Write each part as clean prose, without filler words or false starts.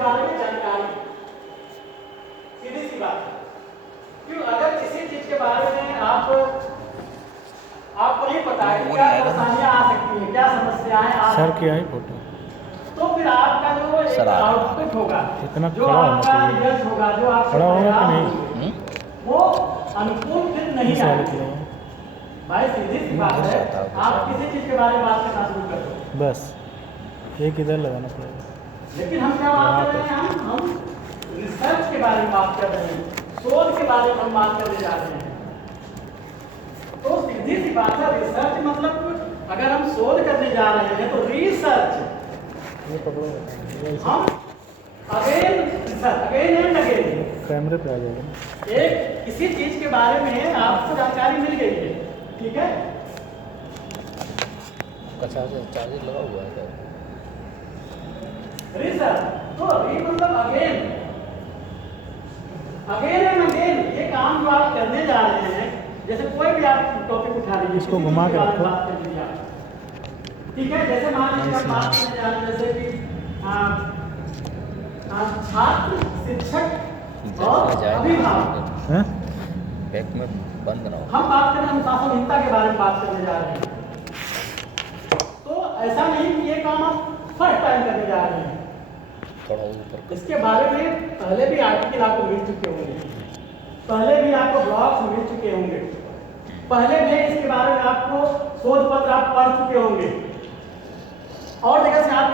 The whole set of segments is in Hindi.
बारे में जानकारी, सीधी सी बात है। क्यों, अगर किसी चीज के बारे में आपको नहीं पता है क्या परेशानियां आ सकती है, क्या समस्याएं आ सर सकती की है, आई फोटो तो फिर आपका जो एक आउटपुट होगा, इतना जो खड़ा होना आपका चाहिए। रिजल्ट होगा, जो आपका खड़ा होगा कि परिणाम नहीं? होंगे, वो अनुकूल फिर नहीं इस वाले आएगा। के लिए भाई सीधी सी बात है, आप किसी चीज के बारे में बात करना शुरू कर दो, बस एक इधर लगाना पड़ेगा। लेकिन हम क्या बात कर रहे हैं, हम रिसर्च के बारे में बात कर रहे हैं, शोध के बारे में हम बात करने जा रहे हैं। तो सीधी सी बात है, रिसर्च मतलब अगर हम शोध करने जा रहे हैं तो रिसर्च, ये पकड़ो हम अगेन एंड अगेन कैमरे पे आ जाएगा। एक किसी चीज के बारे में आपको जानकारी मिल गई है, ठीक है, चार्जर लगा हुआ है रिसर्च, तो री मतलब अगेन एंड अगेन ये काम जो आप करने जा रहे हैं, जैसे कोई भी आप टॉपिक उठा लीजिए, इसको घुमा के रखो, ठीक है, जैसे मान लीजिए आप बात करने जा रहे हैं जैसे कि छात्र, शिक्षक और अभिभावक, बैक में बंद ना हो। हम बात करें अनुशासनहीनता के बारे में बात करने जा रहे हैं, तो ऐसा नहीं कि ये काम आप फर्स्ट टाइम करने जा रहे हैं, थोड़ा ऊपर इसके बारे में पहले भी आर्टिकल आपको मिल चुके होंगे, पहले भी आपको ब्लॉग्स मिल चुके होंगे, पहले भी इसके बारे में आपको शोध पत्र आप पढ़ चुके होंगे, और जगह से आप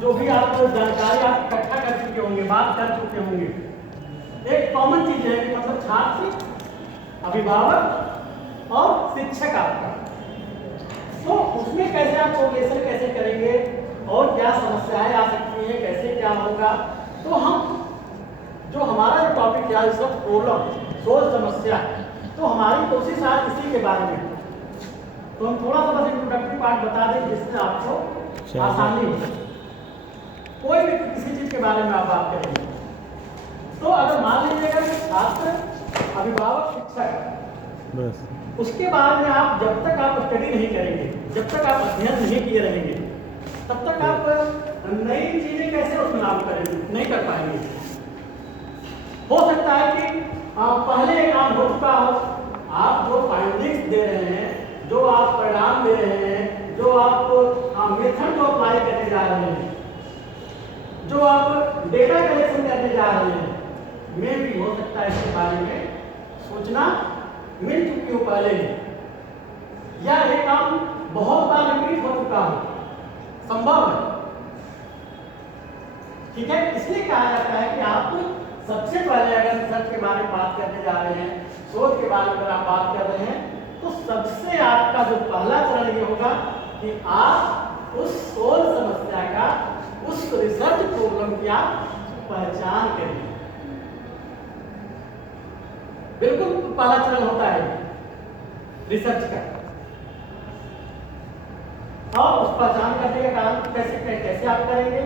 जो भी आप जानकारी आप इकट्ठा कर चुके होंगे, बात कर चुके होंगे। एक कॉमन चीज है कि मतलब छात्र, अभिभावक और शिक्षक आपका, तो उसमें कैसे आप कोरिलेशन कैसे करेंगे और क्या समस्याएं आ सकती हैं, कैसे क्या होगा, तो हम जो हमारा जो टॉपिक है सब प्रॉब्लम, शोध समस्या, तो हमारी कोशिश आज इसी के बारे में, तो हम थोड़ा सा बस इंट्रोडक्टरी पार्ट बता दें जिससे आपको आसानी हो सके। कोई भी किसी चीज के बारे में आप बात करेंगे, तो अगर मान लीजिएगा कि छात्र, अभिभावक, शिक्षक, बस उसके बाद में आप जब तक आप स्टडी नहीं करेंगे, जब तक आप अध्ययन नहीं किए रहेंगे, तब तक आप नई चीजें कैसे उसमें लागू करेंगे, नहीं कर पाएंगे। हो सकता है कि पहले एक काम हो चुका हो, आप जो फाइंडिंग्स दे रहे हैं, जो आप परिणाम दे रहे हैं, जो आप मेथड को अप्लाई करने जा रहे हैं, जो आप डेटा कलेक्शन करने जा रहे हैं, में भी हो सकता है इसके बारे में सूचना मिल चुकी हो पहले ही, या ये काम बहुत बार रिपीट हो चुका हो, संभव है, ठीक है। इसलिए कहा जाता है कि आप सबसे पहले अगर रिसर्च के बारे में बात करने जा रहे हैं, शोध के बारे में आप बात कर रहे हैं, तो सबसे आपका जो पहला चरण ये होगा कि आप उस शोध समस्या का, उस रिसर्च प्रॉब्लम की आप पहचान करिए। बिल्कुल पहला चरण होता है रिसर्च का, और उस पहचान करने का काम कैसे आप करेंगे,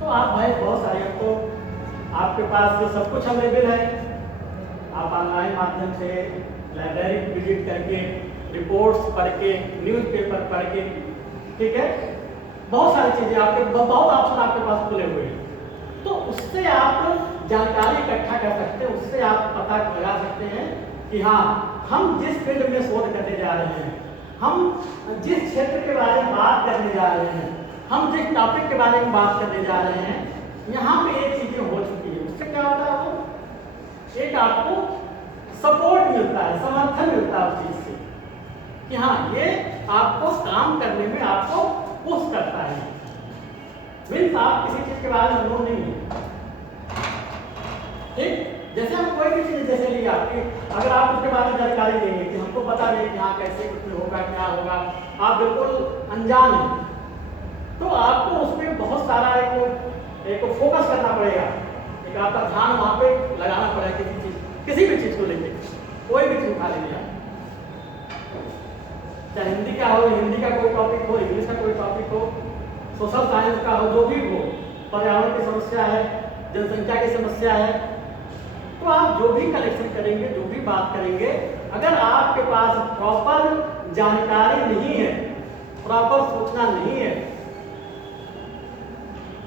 तो आप भाई बहुत सारे, तो आपके पास जो सब कुछ अवेलेबल है, आप ऑनलाइन माध्यम से लाइब्रेरी विजिट करके, रिपोर्ट्स पढ़ के, न्यूज़पेपर पढ़ के, ठीक है, बहुत सारी चीजें आपके, बहुत ऑप्शन आपके पास खुले हुए हैं, तो उससे आप जानकारी इकट्ठा कर सकते हैं, उससे आप पता लगा सकते हैं कि हाँ, हम जिस फील्ड में शोध करने जा रहे हैं, हम जिस क्षेत्र के बारे में बात करने जा रहे हैं, हम जिस टॉपिक के बारे में बात करने जा रहे हैं, यहाँ पे ये चीजें हो चुकी है, उससे क्या होता है, वो एक आपको सपोर्ट मिलता है, समर्थन मिलता है उस चीज से, कि हाँ ये आपको काम करने में आपको पुश करता है, मीन्स आप किसी चीज के बारे में अनुभव नहीं है, ठीक। जैसे हम कोई भी चीज जैसे लिया कि अगर आप उसके बारे में जानकारी देंगे कि हमको बता देंगे कि हाँ कैसे कुछ होगा, क्या होगा, आप बिल्कुल अनजान हैं, तो आपको उसमें बहुत सारा एक फोकस करना पड़ेगा, एक आपका ध्यान वहाँ पे लगाना पड़ेगा, किसी भी चीज को लेके, कोई भी चीज उठा लीजिए, चाहे हिंदी का हो, हिंदी का कोई टॉपिक हो, इंग्लिश का कोई टॉपिक हो, सोशल साइंस का हो, जो भी हो, पर्यावरण की समस्या है, जनसंख्या की समस्या है, तो आप जो भी कलेक्शन करेंगे, जो भी बात करेंगे, अगर आपके पास प्रॉपर जानकारी नहीं है, प्रॉपर सूचना नहीं है,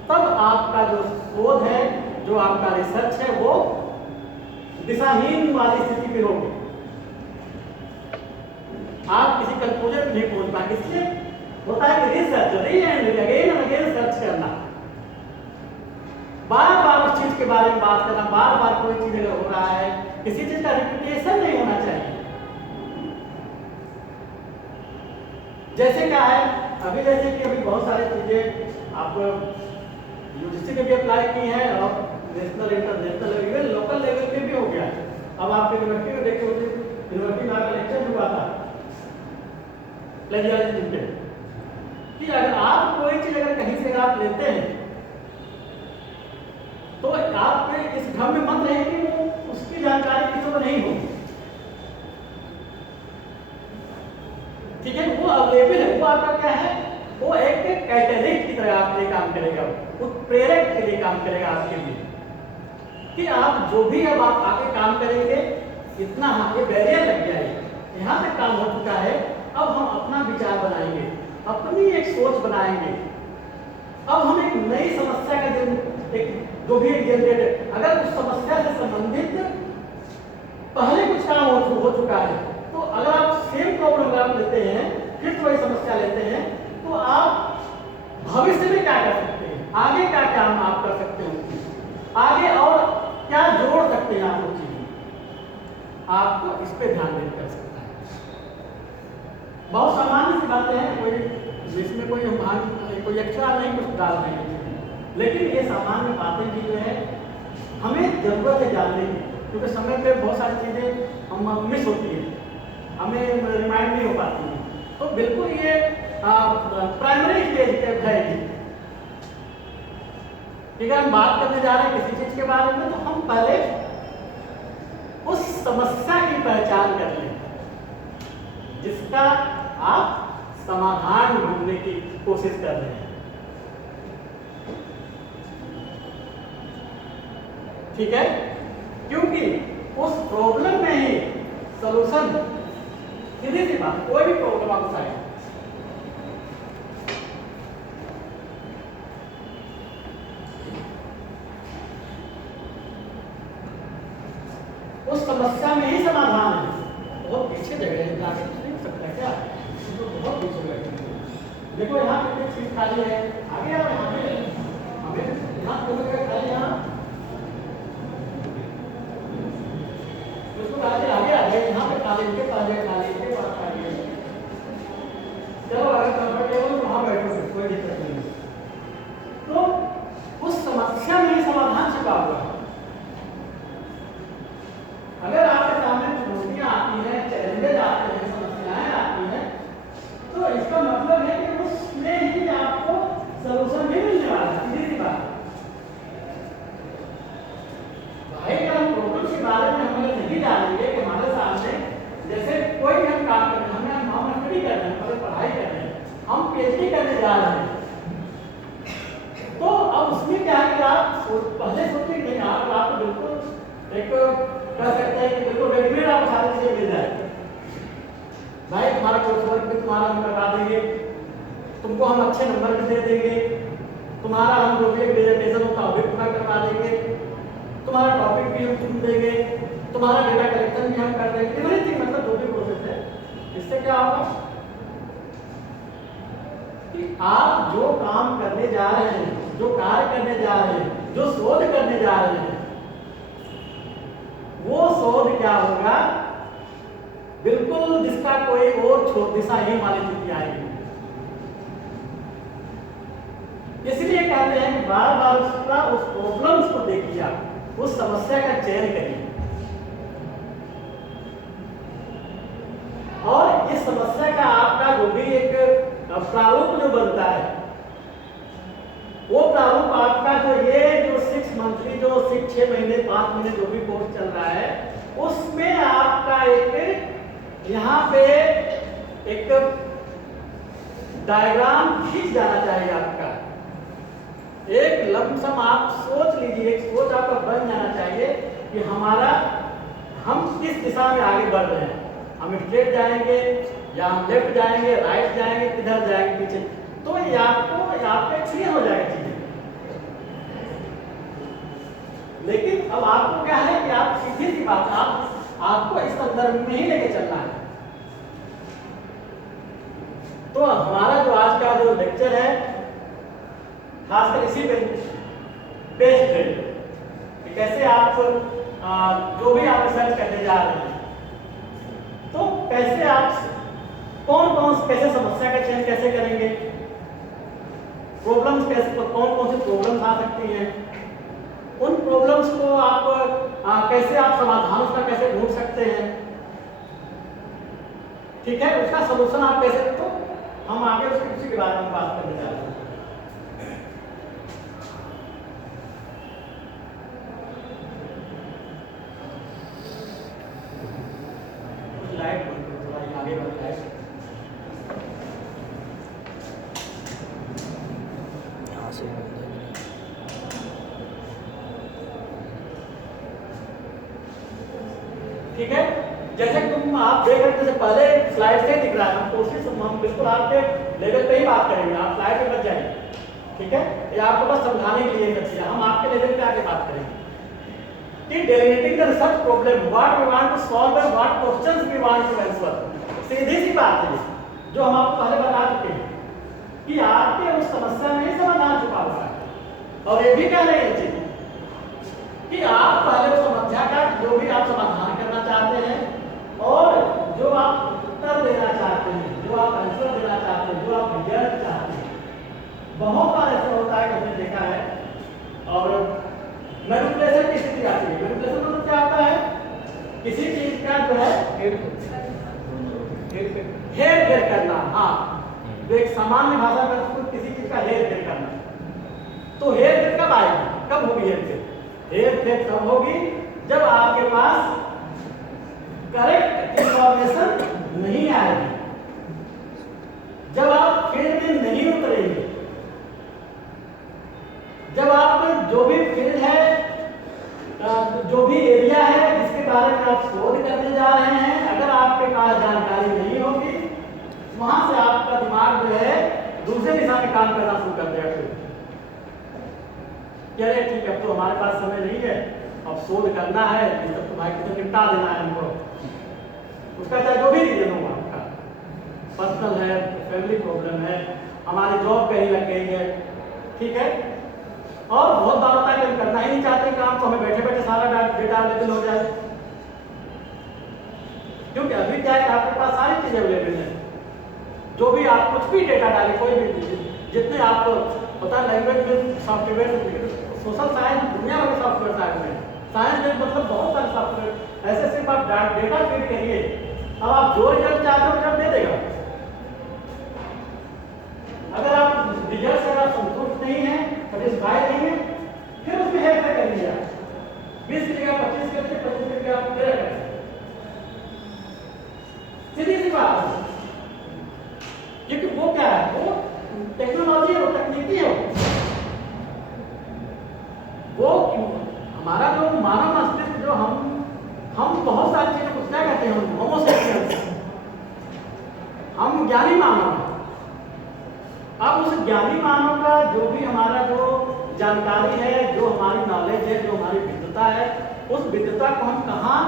तब आपका जो शोध है, जो आपका रिसर्च है, वो दिशाहीन वाली स्थिति में होगी। आप किसी कंक्लूजन पे नहीं पहुंच पाएंगे। इसलिए होता है कि research again and again search करना, बार बार उस चीज के बारे में बात करना, बार बार कोई चीज अगर हो रहा है, किसी चीज का रिपीटेशन नहीं होना चाहिए। जैसे क्या है, अभी जैसे कि अभी बहुत सारी चीजें आप यूजीसी के भी अप्लाई की हैं और national international even local level पे भी हो गया है। अब आप यूनिवर्सिटी में देखे होंगे, यूनिवर्सिटी में आपका लेक्चर हुआ था प्लेजियरिज्म पे, कि अगर आप कोई चीज अगर कहीं से आप लेते हैं तो आप इस भ्रम में मत रहे कि वो उसकी जानकारी किसी को नहीं होगी। ठीक है, वो अवेलेबल है, वो आपका क्या है, वो एक कैटलिस्ट की तरह आपके लिए काम करेगा, उत्प्रेरक के लिए काम करेगा आपके लिए, कि आप जो भी अब आप आगे काम करेंगे, इतना ये बैरियर लग गया है, यहाँ तक काम हो चुका है, अब हम अपना विचार बनाएंगे, अपनी एक सोच बनाएंगे। अब हम एक नई समस्या का जो भी एक जनरेट, अगर उस समस्या से संबंधित पहले कुछ काम हो चुका है, तो अगर आप सेम प्रॉब्लम आप लेते हैं, फिर वही समस्या लेते हैं, तो आप भविष्य में क्या कर सकते हैं, आगे क्या काम आप कर सकते हैं, आगे और क्या जोड़ सकते हैं आप उस चीज में, आपको इस पे ध्यान देना कर सकता है। बहुत सामान्य सी बातें हैं, कोई इसमें कोई एक्स्ट्रा नहीं कुछ डाल देंगे, लेकिन ये सामान्य बातें की जो है हमें जरूरत है जानने की, क्योंकि समय पे बहुत सारी चीजें हम मिस होती है, हमें रिमाइंड नहीं हो पाती है। तो बिल्कुल ये प्राइमरी स्टेज पे है कि अगर हम बात करने जा रहे हैं किसी चीज के बारे में, तो हम पहले उस समस्या की पहचान कर लें जिसका आप समाधान ढूंढने की कोशिश कर रहे हैं। ठीक है, क्योंकि उस प्रॉब्लम में ही सॉल्यूशन, सीधी सी बात, कोई भी प्रॉब्लम आप उठाएं, उस समस्या में ही समाधान है। बहुत पीछे जगह है, आगे कुछ नहीं हो सकता क्या, तो बहुत पीछे बैठे। देखो यहाँ पे सीट खाली है, आगे आओ, यहाँ पे हमें यहाँ पे खाली, यहाँ उसको आगे आ गए, यहाँ पे खाली के पास खाली है। चलो अगर कंफर्टेबल तो वहाँ बैठो, कोई दिक्कत नहीं। तो उस समस्या में ही समाधान छिपा हुआ है। अगर आपके सामने चुनौतियां आती हैं, चैलेंजेस आते हैं, समस्याएं आती हैं, तो इसका मतलब है कि उसमें ही आपको सलूशन भी मिलने वाला है। सीधी सी बात भाई, अगर हम प्रॉब्लम के बारे में हम नहीं जानेंगे कि हमारे सामने जैसे कोई भी हम काम कर रहे हैं, हम स्टडी कर रहे हैं, हमारे पढ़ाई कर रहे हैं, हम पीएचडी करने जा रहे हैं, तो अब उसमें क्या है कि आप पहले सोचिए नहीं, आप बिल्कुल एक कह सकते हैं कि बिल्कुल रेडीमेड आप सारी चीजें मिल जाए। भाई तुम्हारा कोर्स वर्क भी तुम्हारा हम करवा देंगे, तुमको हम अच्छे नंबर भी दे देंगे, तुम्हारा हम जो भी प्रेजेंटेशन होगा वो भी पूरा करवा देंगे, तुम्हारा टॉपिक भी हम चुन देंगे, तुम्हारा डेटा कलेक्शन भी हम कर देंगे, एवरीथिंग, मतलब जो भी प्रोसेस है। इससे क्या होगा कि आप जो काम करने जा रहे हैं, जो कार्य करने जा रहे हैं, जो शोध करने जा रहे हैं, वो शोध क्या होगा, बिल्कुल जिसका कोई और दिशाहीन वाली स्थिति आएगी। इसलिए कहते हैं कि बार बार उस प्रॉब्लम्स को देखिए, आप उस समस्या का चयन करिए और इस समस्या का आपका जो भी एक प्रारूप जो बनता है, वो प्रारूप आपका जो ये जो 6 मंथली जो 6 महीने 5 महीने जो भी कोर्स चल रहा है, उसमें आपका एक यहाँ पे एक डायग्राम खींच जाना चाहिए। आपका एक लमसम आप सोच लीजिए, एक सोच आपका बन जाना चाहिए कि हम किस दिशा में आगे बढ़ रहे हैं, हम स्ट्रेट जाएंगे या हम लेफ्ट जाएंगे, राइट जाएंगे, किधर जाएंगे, पीछे, तो ये आपको क्लियर हो जाएगा चीजें। लेकिन अब आपको क्या है कि आप सीधी सी बात, आपको इस संदर्भ में ही लेके चलना है। तो हमारा जो आज का जो लेक्चर है खासकर इसी पे बेस्ड है कि कैसे आप जो भी आप रिसर्च करने जा रहे हैं तो कैसे आप कैसे समस्या का चयन कैसे करेंगे, प्रॉब्लम्स कैसे, कौन कौन सी प्रॉब्लम्स आ सकती हैं, उन प्रॉब्लम्स को आप कैसे आप समाधान उसका कैसे ढूंढ सकते हैं, ठीक है, उसका सलूशन आप कैसे, तो हम आगे उसी के बारे में बात करने जा रहे हैं। लाइट बंद करो, थोड़ा आगे वाली लाइट। यहाँ से ठीक है, जैसे तुम आप देख रहे थे, जैसे पहले स्लाइड से दिख रहा है, हम बिल्कुल आपके लेवल पे ही बात करेंगे, आप स्लाइड पे मत जाइए, ठीक है, ये आपको बस समझाने के लिए करती है, हम आपके लेवल पे आके बात करेंगे कि delineating the research problem, what we want to solve and what questions we want to answer. सीधी सी बात है जो हम आपको पहले बता चुके हैं कि आपके उस समस्या में समाधान छुपा हुआ है, और ये भी कह रहे हैं जी कि आप पहले उस समस्या का जो भी आप समाधान करना चाहते हैं और जो आप उत्तर देना चाहते हैं, जो आप आंसर देना चाहते हैं, जो आप रिजल्ट चाहते हैं, बहुत बार ऐसा होता है कि हमने देखा है, और मैनिपुलेशन की स्थिति आती है। मैनिपुलेशन मतलब क्या होता है, किसी चीज का जो है हेर फेर करना, हाँ, जो एक सामान्य भाषा में उसको किसी चीज का हेर फेर करना। तो हेर फेर कब आएगी, कब होगी हेर फेर? हेर फेर तब होगी जब आपके पास करेक्ट इंफॉर्मेशन नहीं आएगी, जब आप फील्ड में नहीं उतरेंगे, जब आप जो भी फील्ड है, जो भी एरिया है जिसके बारे में आप शोध करने जा रहे हैं, अगर आपके पास जानकारी नहीं होगी, वहां से आपका दिमाग जो है दूसरे दिशा में काम करना शुरू कर देगा। क्या है, ठीक है, अब तो हमारे पास समय नहीं है, अब शोध करना है, ये सब तो भाई कितना निपटा देना है हमको, उसका चाहे जो भी रीजन हो, आपका पर्सनल है, फैमिली प्रॉब्लम है, हमारी जॉब कहीं लग गई है, ठीक है, और बहुत बार होता है कि हम करना ही नहीं चाहते काम, तो हमें बैठे बैठे सारा डेटा अवेलेबल हो जाए, क्योंकि अभी क्या है आपके पास सारी चीजें अवेलेबल है, जो भी आप कुछ भी डेटा डालें, कोई भी जितने आपको पता, लैंग्वेज में, सॉफ्टवेयर, सोशल साइंस, दुनिया भर के सॉफ्टवेयर साइंस में, साइंस में मतलब बहुत सारे सॉफ्टवेयर, ऐसे सिर्फ आप डेटा फीड करिए, अब आप जो रिजल्ट चाहते हो रिजल्ट दे देगा। अगर आप रिजल्ट से आप संतुष्ट नहीं है, सेटिस्फाई नहीं है, फिर उसमें हेर फेर कर लीजिए, 20 की जगह 25 कर लीजिए, 25 की जगह आप 13 कर लीजिए, सीधी सी बात है, क्योंकि वो क्या है, वो टेक्नोलॉजी है, वो तकनीकी है, वो हमारा जो मानव मस्तिष्क, जो हम बहुत सारी चीजों को क्या कहते हैं, हम होमो सेपियंस, हम ज्ञानी मानव हैं। अब उस ज्ञानी मानव का जो भी हमारा जो जानकारी है, जो हमारी नॉलेज है, जो हमारी विद्वता है, उस विद्वता को हम कहाँ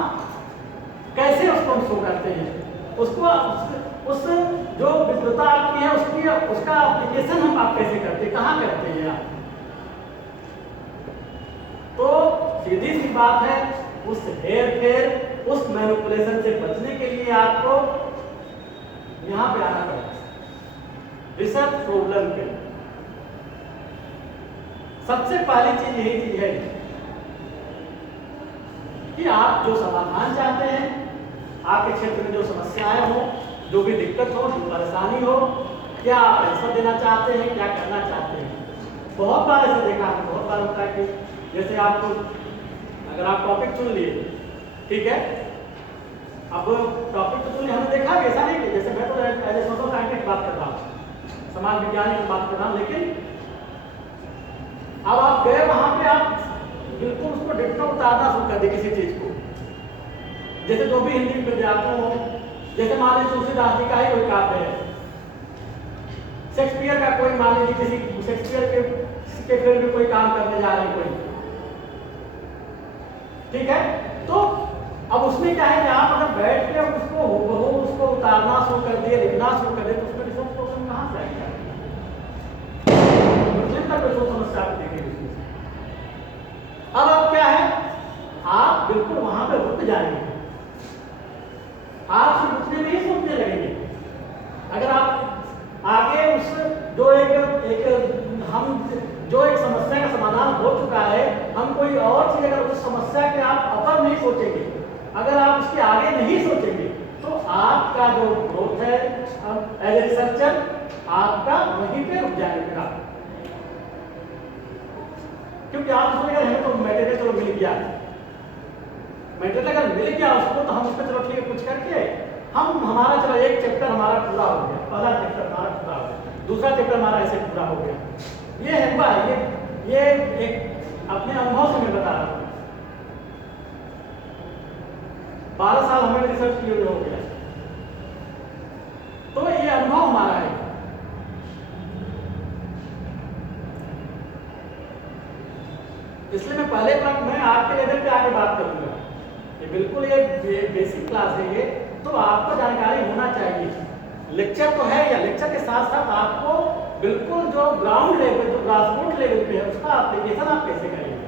कैसे उसको हम शो करते हैं, उसको उस जो विद्वता आपकी है उसका एप्लीकेशन हम आप कैसे करते हैं, कहाँ करते हैं आप? तो सीधी सी बात है, उस हेर फेर, उस मैनिपुलेशन से बचने के लिए आपको यहाँ पे आना पड़ेगा, रिसर्च प्रॉब्लम के। सबसे पहली चीज यही चीज है कि आप जो समाधान चाहते हैं, आपके क्षेत्र में जो समस्याएं हो, जो भी दिक्कत हो, जो परेशानी हो, क्या आप आंसर देना चाहते हैं, क्या करना चाहते हैं। बहुत बार ऐसे देखा है, बहुत बार होता है कि जैसे आपको, अगर आप टॉपिक चुन लिए, ठीक है, अब टॉपिक तो चुन लिए, हमने देखा ऐसा नहीं कि जैसे मैं तो एज ए सोशल साइंटिस्ट बात कर रहा हूँ, समाज विज्ञानी की बात कर रहा हूँ, लेकिन अब आप गए वहां पे, आप बिल्कुल उसको डिट्टो उतारना शुरू कर दे किसी चीज को, जैसे जो भी हिंदी विद्यार्थियों हो, जैसे मान लीजिए तुलसीदास जी का ही कोई काव्य है, शेक्सपियर का कोई, मान लीजिए किसी शेक्सपियर के फील्ड में कोई काम करने जा रहे हैं कोई, ठीक है। तो अब उसमें क्या है कि आप अगर बैठ के उसको हूबहू उसको उतारना शुरू कर दिए, लिखना शुरू कर दिए, तो उसमें रिसर्च क्वेश्चन कहाँ से आएगा? मुस्लिम का कोई सोच समस्या आप देखेंगे उसमें। अब क्या है, आप बिल्कुल वहां पे रुक जाएंगे, आप सिर्फ उतने में ही सोचने लगेंगे। अगर आप आगे उस जो एक समस्या का समाधान हो चुका है, हम कोई और चीज अगर उस समस्या के आप अपर नहीं सोचेंगे, अगर आप उसके आगे नहीं सोचेंगे, तो आपका जो ग्रोथ है एज ए रिसर्चर आपका वहीं पे रुक जाएगा। क्योंकि आप सोचेंगे हमें तो मेटेरियल चलो मिल गया, मेटेरियल अगर मिल गया उसको तो हम उस पर चलो ठीक है कुछ करके हम हमारा चलो एक चैप्टर हमारा पूरा हो गया, पहला चैप्टर हमारा पूरा हो गया, दूसरा चैप्टर हमारा ऐसे पूरा हो गया। ये है हुआ, ये एक अपने अनुभव से मैं बता रहा हूँ। 12 साल हमें रिसर्च किए हुए हो गया, तो ये अनुभव हमारा है। इसलिए मैं पहले मैं आपके लेवल पे आके बात करूंगा, ये बिल्कुल ये बेसिक क्लास है ये, तो आपको जानकारी होना चाहिए। लेक्चर तो है, या लेक्चर के साथ साथ आपको बिल्कुल जो ग्राउंड लेवल, जो ग्रासरूट लेवल पे है उसका एप्लीकेशन आप कैसे करेंगे,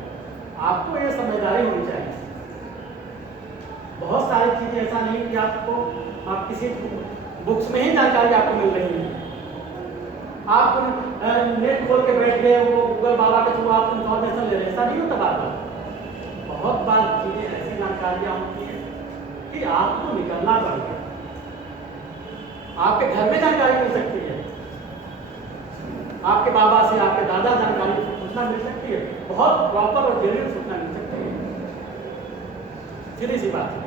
आपको ये समझदारी होनी चाहिए। बहुत सारी चीजें ऐसा नहीं कि आपको आप किसी बुक्स में ही जानकारी आपको मिल रही है, आप नेट खोल के बैठ गए, वो गूगल बाबा के थ्रू आप इंफॉर्मेशन ले रहे हैं, ऐसा नहीं होता बात। बहुत बार चीजें ऐसी जानकारियां होती है कि आपको निकलना पड़ेगा। आपके घर में जानकारी मिल सकती है, आपके बाबा से, आपके दादा जानकारी सूचना मिल सकती है, बहुत प्रॉपर और जेन्युइन सूचना मिल सकती है, सीधी सी बात है।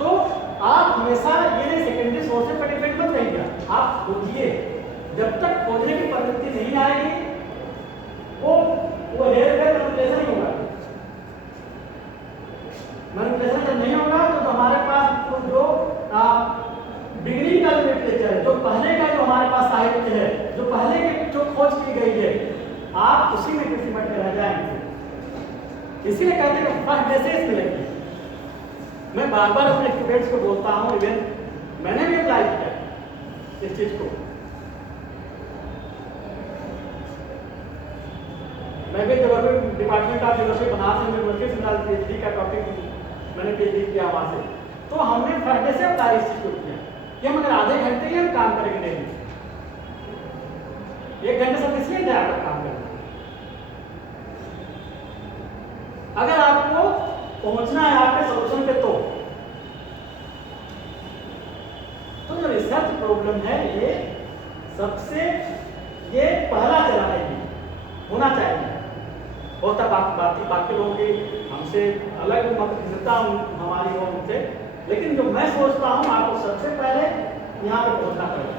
तो आप हमेशा ये सेकेंडरी सोर्स से डिपेंड मत रहिए, आप खोजिए। जब तक खोजने की प्रवृत्ति नहीं आएगी वो मैनिपुलेशन ही होगा। मैनिपुलेशन जब नहीं होगा तो हमारे पास जो बिगनिंग का जो लिटरेचर है, जो पहले का जो हमारे पास साहित्य है, जो पहले की जो खोज की गई है, आप उसी में किसी मट के रह जाएंगे। इसीलिए कहते हैं फर्स्ट बेसिस मिलेगी। मैं बार बार अपने स्टूडेंट्स को बोलता हूँ, इवन मैंने भी अप्लाई किया इस चीज को। मैं भी department of university Banaras university PhD का टॉपिक मैंने पीएचडी किया वहां से, तो हमने फर्स्ट से अप्लाई इस चीज को किया कि हम अगर आधे घंटे ही हम काम करेंगे डेली, 1 घंटे सफिशिएंट है आपका काम करना। अगर आपको पहुंचना है आपके सोल्यूशन पे, तो जो रिसर्च प्रॉब्लम है ये सबसे ये पहला चरण है, होना चाहिए। होता बाकी लोगों की हमसे अलग मत भिन्नता हमारी हो उनसे, लेकिन जो मैं सोचता हूं आपको सबसे पहले यहाँ पे पहुंचना पड़ेगा।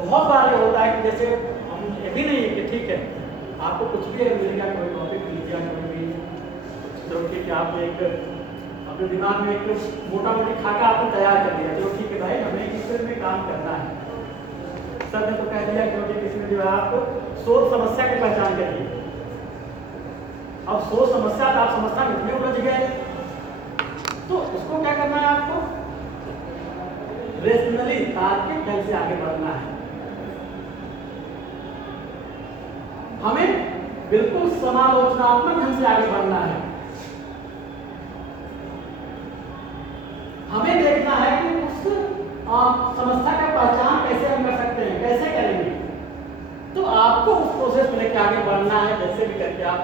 बहुत बार ये होता है कि जैसे हम ये भी नहीं है कि ठीक है आपको कुछ भी मिल गया, कोई टॉपिक मिल गया, कोई भी चलो ठीक है, आप एक अपने दिमाग में एक मोटा मोटी खाका आपने तैयार कर दिया, चलो ठीक है भाई हमें इस में काम करना है। सर ने तो कह दिया क्योंकि इसमें जो है आप सोच समस्या की पहचान करिए। अब सोच समस्या का आप समस्या में इतने उलझ गए, तो उसको क्या करना है, आपको रेशनली तार्किक ढंग से आगे बढ़ना है। हमें बिल्कुल समालोचनात्मक ढंग से आगे बढ़ना है। हमें देखना है कि उस समस्या का पहचान कैसे हम कर सकते हैं, कैसे करेंगे। तो आपको उस प्रोसेस में लेकर आगे बढ़ना है, जैसे भी करके आप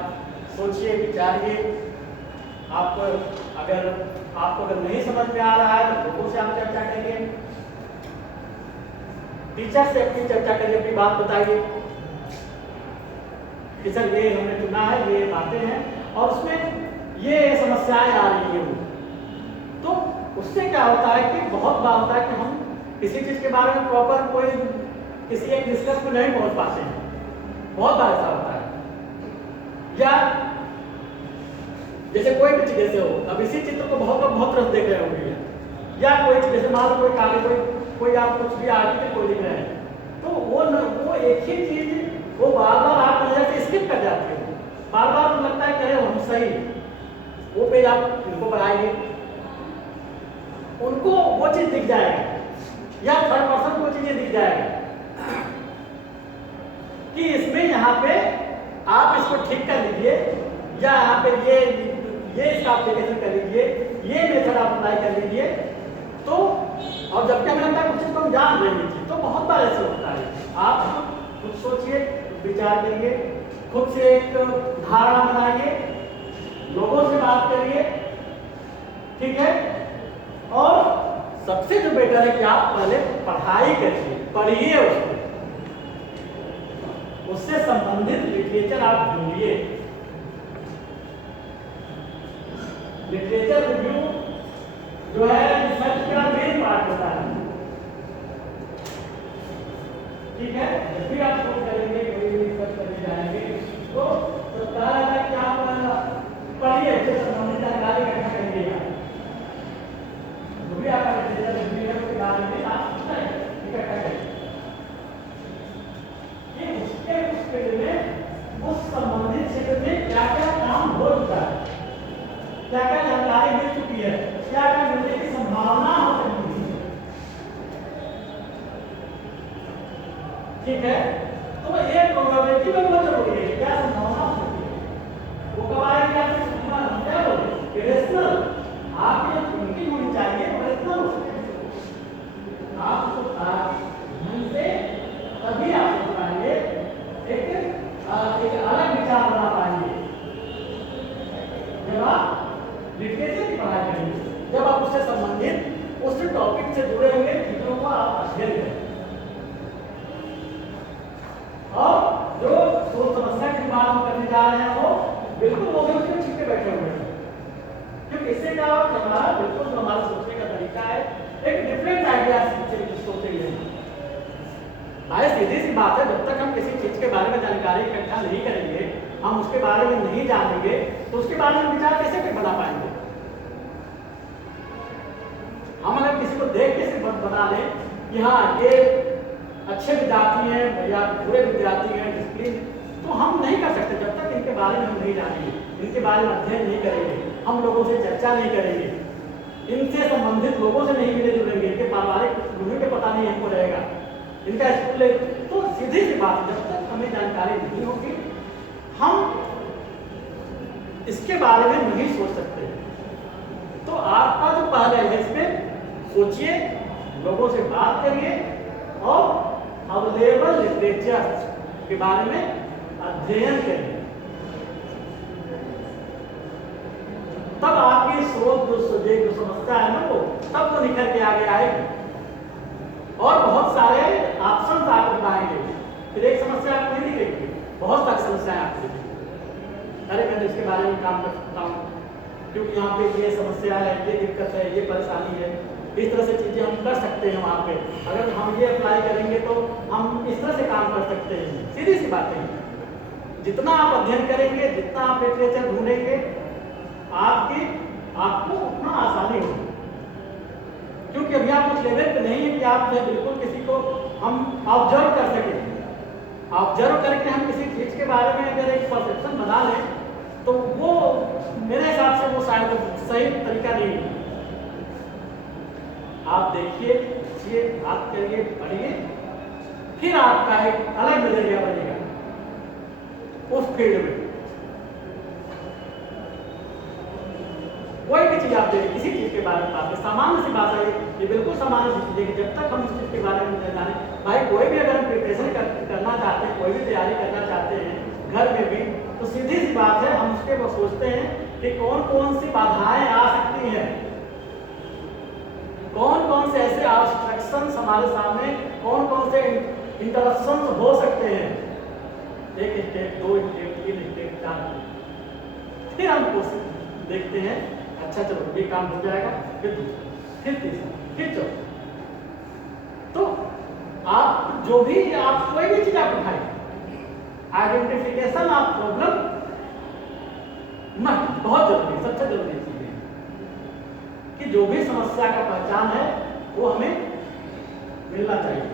सोचिए, विचारिए। आप अगर नहीं समझ में आ रहा है तो लोगों से आप चर्चा करिए, टीचर से अपनी चर्चा करिए, अपनी बात बताइए कि सर ये हमने चुना है, ये बातें हैं और उसमें ये समस्याएं आ रही हैं। तो उससे क्या होता है कि बहुत बार होता है कि हम किसी चीज के बारे में प्रॉपर कोई किसी एक डिस्कस में नहीं पहुंच पाते हैं, बहुत बार ऐसा होता है। जैसे कोई भी चीज जैसे हो, अब इसी चित्र को बहुत लोग बहुत रस देख रहे होंगे, या कोई चीज जैसे मान लो कोई कार्य कोई आप कुछ भी आर्टिकल कोई लिख रहे हैं, तो वो एक ही चीज वो बार बार आप नजर से स्किप कर जाते हो, बार बार लगता है कि अरे हम सही, वो पेज आप उनको बनाएंगे, उनको वो चीज दिख जाएगा, या थर्ड पर्सन को चीजें दिख जाएगा कि इसमें यहाँ पे आप इसको ठीक कर लीजिए, या यहाँ पे ये इसका एप्लीकेशन कर लीजिए, ये मेथड आप अप्लाई कर लीजिए। तो और जबकि हमें लगता है कुछ चीज को हम जान रहे हैं, तो बहुत बार ऐसा होता है। आप खुद सोचिए, विचार करिए, खुद से एक धारणा बनाइए, लोगों से बात करिए, ठीक है। और सबसे जो बेटर है कि आप पहले पढ़ाई करिए, पढ़िए उससे संबंधित लिटरेचर आप ढूंढिए। लिटरेचर रिव्यू जो है रिसर्च का मेन पार्ट होता है, ठीक है। जब भी आप शोध करेंगे, कोई भी रिसर्च करने जाएंगे, तो कहा जाता है कि आप पढ़िए, उससे संबंधित जानकारी इकट्ठा करिएगा। जो भी आपका लिटरेचर रिव्यू है उसके बारे में आप इकट्ठा करिए, ये उसके उस फील्ड में उस संबंधित क्षेत्र में क्या क्या काम हो चुका है, क्या क्या जानकारी मिल चुकी है, क्या क्या मिलने की संभावना हो सकती है, ठीक है। तो ये प्रोबेबिलिटी में बहुत जरूरी है, क्या संभावना हो सकती है, वो कब आएगी आपकी संभावना क्या होगी, रेशनल, आपकी थिंकिंग होनी चाहिए, रेशनल हो सकती, आप ढंग से तभी आप सोच पाएंगे, एक अलग विचार बना पाएंगे। जब आप लिटरेचर की पढ़ाई करेंगे, जब आप उससे संबंधित उस टॉपिक से जुड़े हुए चीजों को आप अध्ययन करें, और जो समस्या की बात हम करने जा रहे हैं वो बिल्कुल वो भी उसमें छिपके बैठे हुए हैं, क्योंकि इससे क्या होगा, हमारा बिल्कुल जो हमारा सोचने का तरीका है एक डिफरेंट आइडिया से सोचेंगे। भाई सीधी सी बात है, जब तक हम किसी चीज के बारे में जानकारी इकट्ठा नहीं करेंगे, हम उसके बारे में नहीं जानेंगे, तो उसके बारे में विचार कैसे बना पाएंगे। हम अगर किसी को देख के सिर्फ बता दें कि हाँ ये अच्छे विद्यार्थी हैं या बुरे विद्यार्थी हैं, डिसिप्लिन, तो हम नहीं कर सकते जब तक इनके बारे में हम नहीं जानेंगे, इनके बारे में अध्ययन नहीं करेंगे, हम लोगों से चर्चा नहीं करेंगे, इनसे संबंधित लोगों से नहीं मिले जुड़ेंगे, इनके पारिवारिक पृष्ठभूमि के पता नहीं हमको रहेगा, इनका स्कूल, तो सीधी सी बात, जब तक हमें जानकारी नहीं होगी हम इसके बारे में नहीं सोच सकते। तो आपका जो पहला है इसमें सोचिए, लोगों से बात करिए और अवेलेबल लिटरेचर के बारे में अध्ययन करिए, तब आपकी सोच जो समस्या है ना वो तब तो निकल के आगे आएगी, और बहुत सारे ऑप्शन आपको बताएंगे, फिर एक समस्या आपको नहीं दिखेगी, बहुत सारी समस्याएं आपको दिखेगी। अरे मैं इसके बारे में काम कर सकता हूँ, क्योंकि यहाँ पे ये समस्या है, ये दिक्कत है, ये परेशानी है, इस तरह से चीजें हम कर सकते हैं। वहाँ पे अगर हम ये अप्लाई करेंगे तो हम इस तरह से काम कर सकते हैं। सीधी सी बात है, जितना आप अध्ययन करेंगे, जितना आप लिटरेचर ढूंढेंगे, आपको उतना आसानी होगी, क्योंकि अभी आप उस लेवल पे नहीं है कि आप जो बिल्कुल किसी को हम ऑब्जर्व कर सकें। ऑब्जर्व करके हम किसी चीज के बारे में अगर एक परसेप्शन बना लें, तो वो मेरे हिसाब से वो शायद सही तरीका नहीं है। आप देखिए, पूछिए, बात करिए, पढ़िए, फिर आपका एक अलग नजरिया बनेगा उस फील्ड में। कोई भी चीज आप देखिए, किसी चीज के बारे में बात करें, सामान्य सी बात है, ये बिल्कुल सामान्य सी चीज है। जब तक हम इस चीज के बारे में नहीं जाने, भाई कोई भी अगर हम प्रिपरेशन करना चाहते हैं, कोई भी तैयारी करना चाहते हैं घर में भी, तो सीधी सी बात है, हम उसके वो सोचते हैं कि कौन कौन सी बाधाएं आ सकती हैं, कौन कौन से ऐसे ऑब्स्ट्रक्शंस हमारे सामने, कौन कौन से इंटरप्शंस हो सकते हैं। एक स्टेप, 2 स्टेप, 3 स्टेप, 4, फिर हम कोशिश देखते हैं, अच्छा चलो ये काम हो जाएगा, फिर दूसरा, फिर तीसरा, फिर चौथा। तो आप जो भी आप कोई भी चीज आप उठाइए, आइडेंटिफिकेशन ऑफ प्रॉब्लम बहुत जरूरी, सबसे जरूरी चीज है कि जो भी समस्या का पहचान है वो हमें मिलना चाहिए।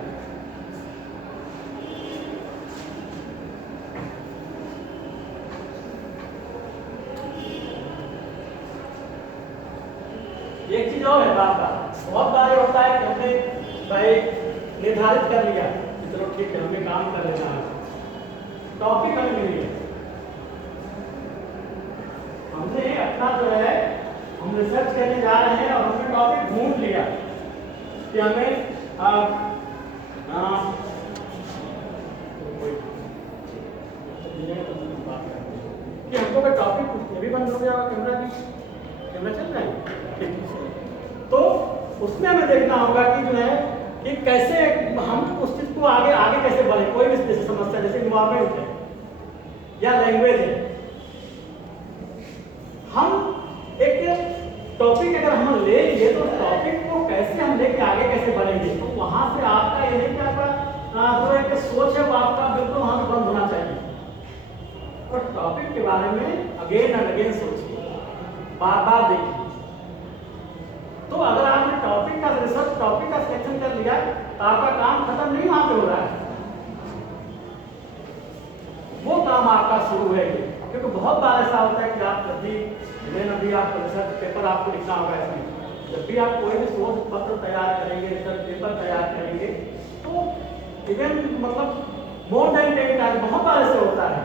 एक चीज और है बात का, बहुत बार ये होता है कि हमने भाई निर्धारित कर लिया कि चलो ठीक है हमें काम कर लेना है, टॉपिक हमें मिल गया, हमने अपना जो है हम रिसर्च करने जा रहे हैं और हमने टॉपिक ढूंढ लिया कि हमें कि हमको कोई टॉपिक, ये भी बंद हो गया कैमरा की, कैमरा चल रहा है, तो उसमें हमें देखना होगा कि जो है कि कैसे हम उस चीज को आगे आगे कैसे बढ़े। कोई भी जैसे समस्या, जैसे इन्वायरमेंट है या लैंग्वेज है, हम एक टॉपिक अगर हम ले लिए तो टॉपिक को कैसे हम लेके आगे कैसे बढ़ेंगे, तो वहां से आपका ये नहीं कि आपका जो एक सोच है वो आपका बिल्कुल वहां बंद होना चाहिए, और टॉपिक के बारे में अगेन एंड अगेन सोचिए, बार बार देखिए। तो अगर आपने टॉपिक का रिसर्च, टॉपिक का सिलेक्शन कर लिया तो आपका काम खत्म नहीं वहां पे हो रहा है, वो काम आपका शुरू है। क्योंकि बहुत बार ऐसा होता है कि आप जब भी अभी आप रिसर्च पेपर आपको लिखना होगा, इसमें जब भी आप कोई भी शोध पत्र तैयार करेंगे, रिसर्च पेपर तैयार करेंगे, तो इवन मतलब मोर देन 10 टाइम बहुत बार ऐसे होता है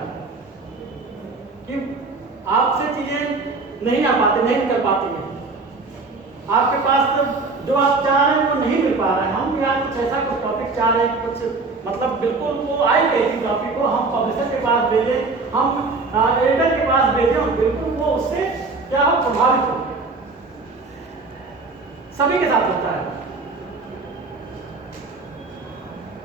कि आपसे चीजें नहीं आ पाती, नहीं निकल पाती है, आपके पास तो जो आप चाह रहे हैं वो नहीं मिल पा रहा है। हम यार कुछ ऐसा कुछ टॉपिक चाह रहे हैं, कुछ मतलब बिल्कुल वो आए गए टॉपिक को हम पब्लिशर के पास भेजें, हम एडिटर के पास भेजें और बिल्कुल वो उससे क्या हो प्रभावित हो। सभी के साथ होता है।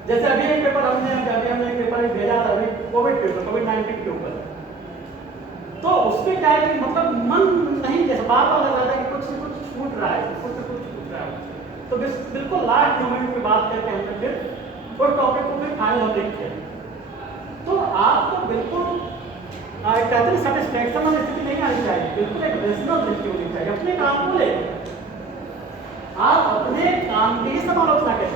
जैसे अभी एक पेपर हमने एक पेपर भेजा था, अभी कोविड पेपर, कोविड-19 के ऊपर, तो उसमें क्या है कि मतलब मन नहीं, जैसे बार बार लग रहा था कि कुछ छूट रहा है, कुछ छूट रहा है, तो बिल्कुल लास्ट मोमेंट पे बात करके हमने फिर उस टॉपिक को फिर फाइनल हम लिखते हैं। तो आपको बिल्कुल कहते हैं सेटिस्फैक्शन वाली स्थिति नहीं आनी चाहिए, बिल्कुल एक रेशनल दृष्टि होनी चाहिए अपने काम को लेकर। आप अपने काम की ही समालोचना करें,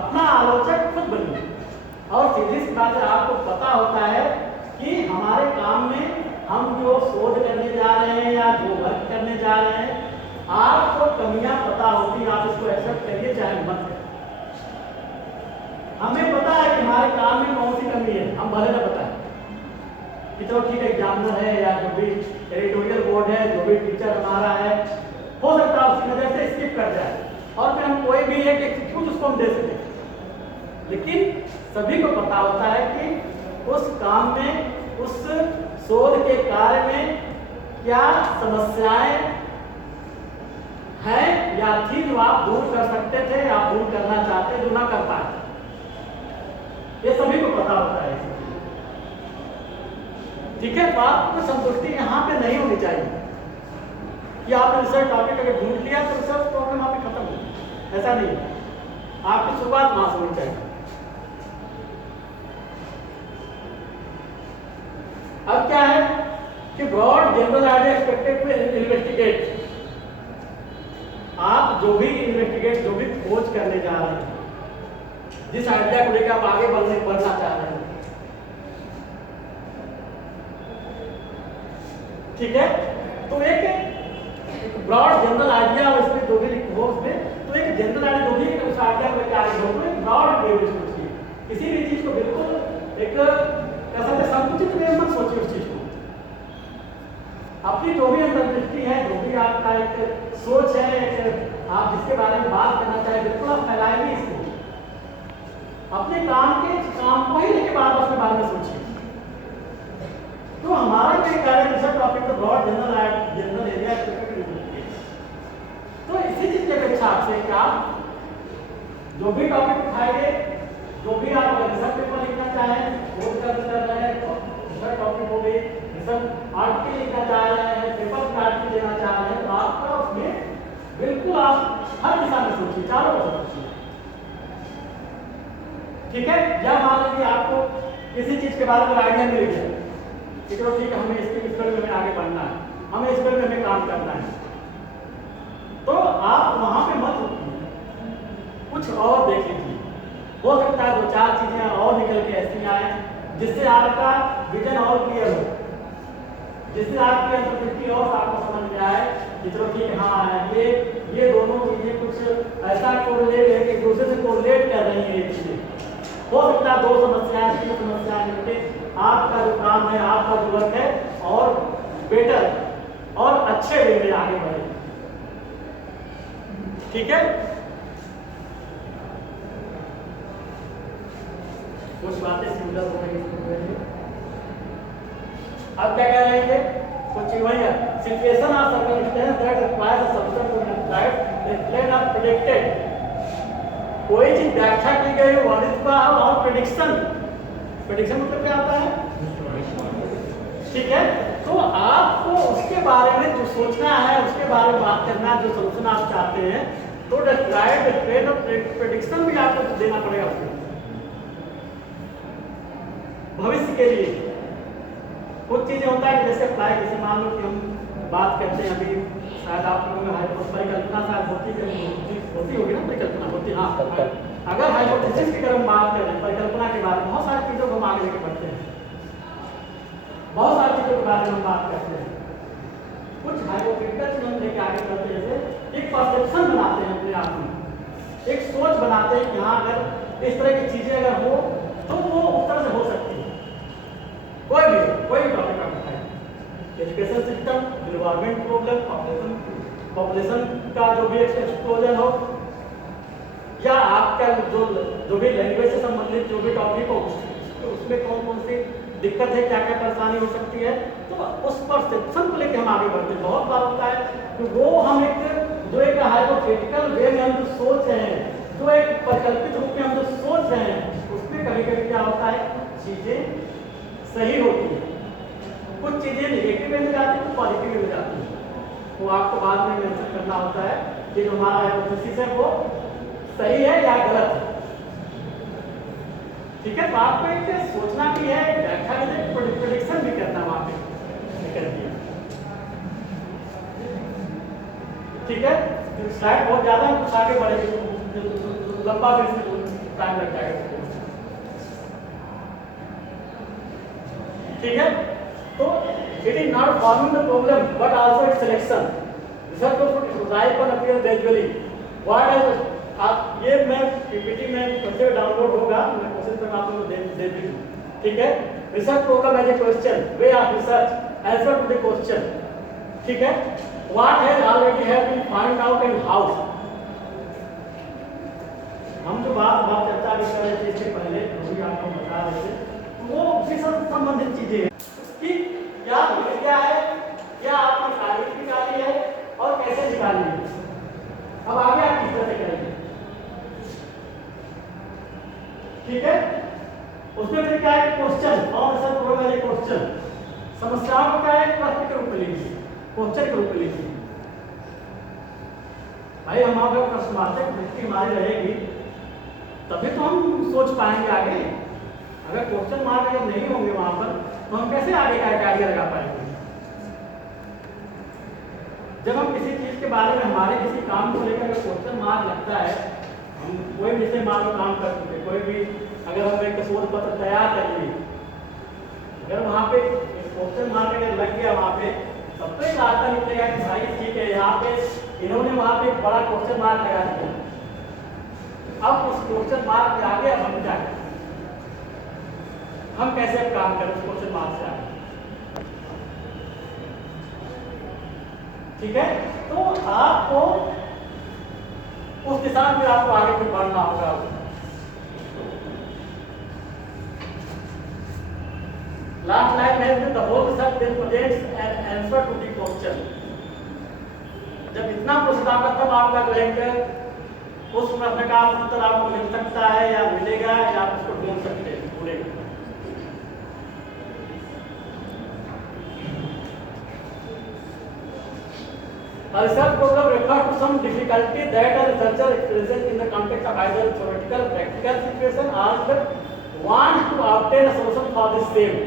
अपना आलोचक खुद बनिए, और सीधी सी बात है, आपको पता होता है कि हमारे काम में हम जो शोध करने जा रहे हैं या जो वर्क करने जा रहे हैं, आपको कमियां पता होती है, आप इसको एक्सेप्ट करिए चाहे मत करिए। हमें पता है कि हमारे काम में कौन सी कमी है, हम भले ना बताएं कि चलो ठीक है एग्जामिनर है या जो भी एडिटोरियल बोर्ड है, जो भी टीचर हमारा है, हो सकता है उसकी नजर से स्किप कर जाए और फिर हम कोई भी एक एक्सक्यूज उसको हम दे सकें। लेकिन सभी को पता होता है कि उस काम में, उस शोध के कार्य में क्या समस्याएं हैं या थी जो आप दूर कर सकते थे या दूर करना चाहते जो ना कर पाए, ये सभी को पता होता है। ठीक है, तो आपको संतुष्टि यहाँ पे नहीं होनी चाहिए कि आपने रिसर्च टॉपिक अगर ढूंढ लिया तो रिसर्च प्रॉब्लम आप खत्म हो, ऐसा नहीं है। आपकी शुरुआत वहां से होनी चाहिए। अब क्या है कि broad general idea expected to investigate, आप जो भी इन्वेस्टिगेट, जो भी खोज करने जा रहे हैं, जिस आइडिया को लेकर आप आगे बढ़ना चाह रहे हैं, ठीक है, तो एक ब्रॉड जनरल आइडिया और इसमें जो भी हो उसमें, तो एक जनरल आइडिया जो भी उस आइडिया को लेकर आगे बढ़ो, एक ब्रॉड वे में सोचिए, किसी भी चीज को बिल्कुल एक कैसा संकुचित वे में मत सोचिए उस चीज को। अपनी जो भी अंतर्दृष्टि है, जो भी आपका एक सोच है, आप जिसके बारे में बात करना चाहे, बिल्कुल आप फैलाएंगे इसको, अपने काम को ही लेके बार बार उसके बारे में सोचिए। तो हमारा जो कार्य रिसर्च टॉपिक तो ब्रॉड जनरल एरिया, तो इसी चीज की अपेक्षा आपसे कि आप जो भी टॉपिक उठाएंगे, जो भी आप रिसर्च पेपर लिखना चाहें, शोध कर रहे हैं, रिसर्च टॉपिक हो गई, रिसर्च आर्टिकल लिखना चाह रहे हैं, पेपर आर्टिकल देना चाह रहे हैं, तो आपका उसमें बिल्कुल आप हर दिशा में सोचिए, चारों ओर सोचिए। ठीक है, या मान लीजिए आपको किसी चीज के बारे में आइडिया मिल गया कि चलो ठीक है हमें इसकी फील्ड में हमें आगे बढ़ना है, हमें इस फील्ड में हमें काम करना है, तो आप वहाँ पे मत रुकिए, कुछ और देख लीजिए। हो सकता है 2-4 चीज़ें और निकल के ऐसी आए जिससे आपका विजन और क्लियर हो, जिससे आपकी अंतर्दृष्टि और आपको समझ में आए कि चलो ठीक है, हाँ ये दोनों चीज़ें कुछ ऐसा कोरिलेट है कि एक दूसरे से कोरिलेट कर रही हैं ये चीज़ें। हो सकता है 2 समस्याएं 3 समस्याएं मिलके आपका जो काम है, आपका जो वर्क है और बेटर और अच्छे वे में आगे बढ़े। ठीक है, कुछ बातें सिमिलर हो गई। अब क्या कह रहे हैं, कुछ वही है, situation of circumstance that requires a substance to describe the plane of predicted. कोई चीज व्याख्या की गई हो वर्णित का और प्रेडिक्शन, प्रेडिक्शन मतलब क्या होता है, ठीक है, तो आपको उसके बारे में जो सोचना है, उसके बारे में बात करना है, जो सोल्यूशन आप चाहते हैं, तो describe the plane of prediction भी आपको देना पड़ेगा उसको भविष्य के लिए। कुछ चीजें होता है जैसे अप्लाई, जैसे मान लो कि हम बात करते हैं अभी, शायद आप लोगों में परिकल्पना शायद होती होगी ना, परिकल्पना होती है, हाँ। अगर हाइपोथेसिस की तरफ बात करें, परिकल्पना के बारे में बहुत सारी चीजों को हम आगे लेके बढ़ते हैं, बहुत सारी चीजों के बारे में हम बात करते हैं। कुछ हाइपोथेटिकल चीजें हम लेके आगे बढ़ते हैं, जैसे एक परसेप्शन बनाते हैं अपने आप में, एक सोच बनाते हैं कि हाँ अगर इस तरह की चीजें अगर हो तो वो उस तरह से हो सकती है। कोई टॉपिक आप उठाएं, education system, environment problem, population का जो भी एक्सप्लोजन हो, या आपका जो भी लैंग्वेज से संबंधित जो भी टॉपिक हो, उसमें कौन कौन सी दिक्कत है, क्या क्या परेशानी हो सकती है, तो उस परसेप्शन को लेकर हम आगे बढ़ते हैं। बहुत बार होता है कि वो हम एक हाइपोथेटिकल वे में हम जो सोच रहे हैं, जो एक परिकल्पित रूप में हम जो सोच रहे हैं, उसमें कभी कभी क्या होता है, चीजें सही होती है, कुछ चीजें नेगेटिव में जाती है, कुछ पॉजिटिव में जाती है, वो आपको बाद में मेंशन करना होता है कि जो हमारा हाइपोथेसिस है वो सही है या गलत है। ठीक है, तो आपको एक सोचना भी है, व्याख्या भी है, प्रेडिक्शन भी करना वहां पे कर दिया। ठीक है, स्लाइड बहुत ज्यादा कुछ आगे बढ़ेगी, लंबा भी टाइम लग जाएगा। ठीक है, तो it is not forming the problem but also it's selection, result of right पर अपीयर ग्रेजुअली। व्हाट इज, आप ये मैं पीपीटी में कैसे डाउनलोड होगा, मैं क्वेश्चन तक आप लोगों को दे दी। ठीक है, research program as a question, way of research answer to the question. ठीक है, what has already have been find out and how. हम जो बात चर्चा भी कर रहे थे इससे पहले, वो भी आपको बता रहे थे, वो उसी से संबंधित चीजें हैं कि क्या है, क्या आपने तारीफ निकाली है और कैसे निकाली है। अब आगे आप किस तरह से करेंगे, ठीक है, उसमें फिर क्या है, क्वेश्चन और आंसर प्रोग्राम है, क्वेश्चन समस्याओं को क्या है, प्रश्न के रूप में लीजिए, क्वेश्चन के रूप में लीजिए। भाई हम अगर प्रश्नवाचक दृष्टि हमारी रहेगी तभी तो हम सोच पाएंगे आगे। अगर क्वेश्चन मार्क अगर नहीं होंगे वहां पर तो हम कैसे आगे का आइडिया लगा पाएंगे। जब हम किसी चीज के बारे में, हमारे किसी काम को लेकर क्वेश्चन मार्क लगता है, हम कोई भी से मान लो काम कर चुके, कोई भी अगर हम एक शोध पत्र तैयार कर लिए, अगर वहां पे क्वेश्चन मार्क अगर लग गया वहां पे, तब तो एक रास्ता निकलेगा कि भाई ठीक है, यहाँ पे इन्होंने वहां पे एक बड़ा क्वेश्चन मार्क लगा दिया, अब उस क्वेश्चन मार्क के आगे अब हम क्या करें, हम कैसे अब काम करें उस क्वेश्चन मार्क से आगे। ठीक है, तो आपको उस दिशा में आपको आगे फिर बढ़ना होगा। लास्ट लाइन में the whole research then projects an answer to the question. जब इतना क्वेश्चन आता तब आपका जो है उस प्रश्न का उत्तर आपको मिल सकता है या मिलेगा, या आप उसको ढूंढ सकते हैं, ढूंढेगा। A research program refers to some difficulty that a researcher experiences in the context of either theoretical or practical situation, or wants to obtain a solution for the same.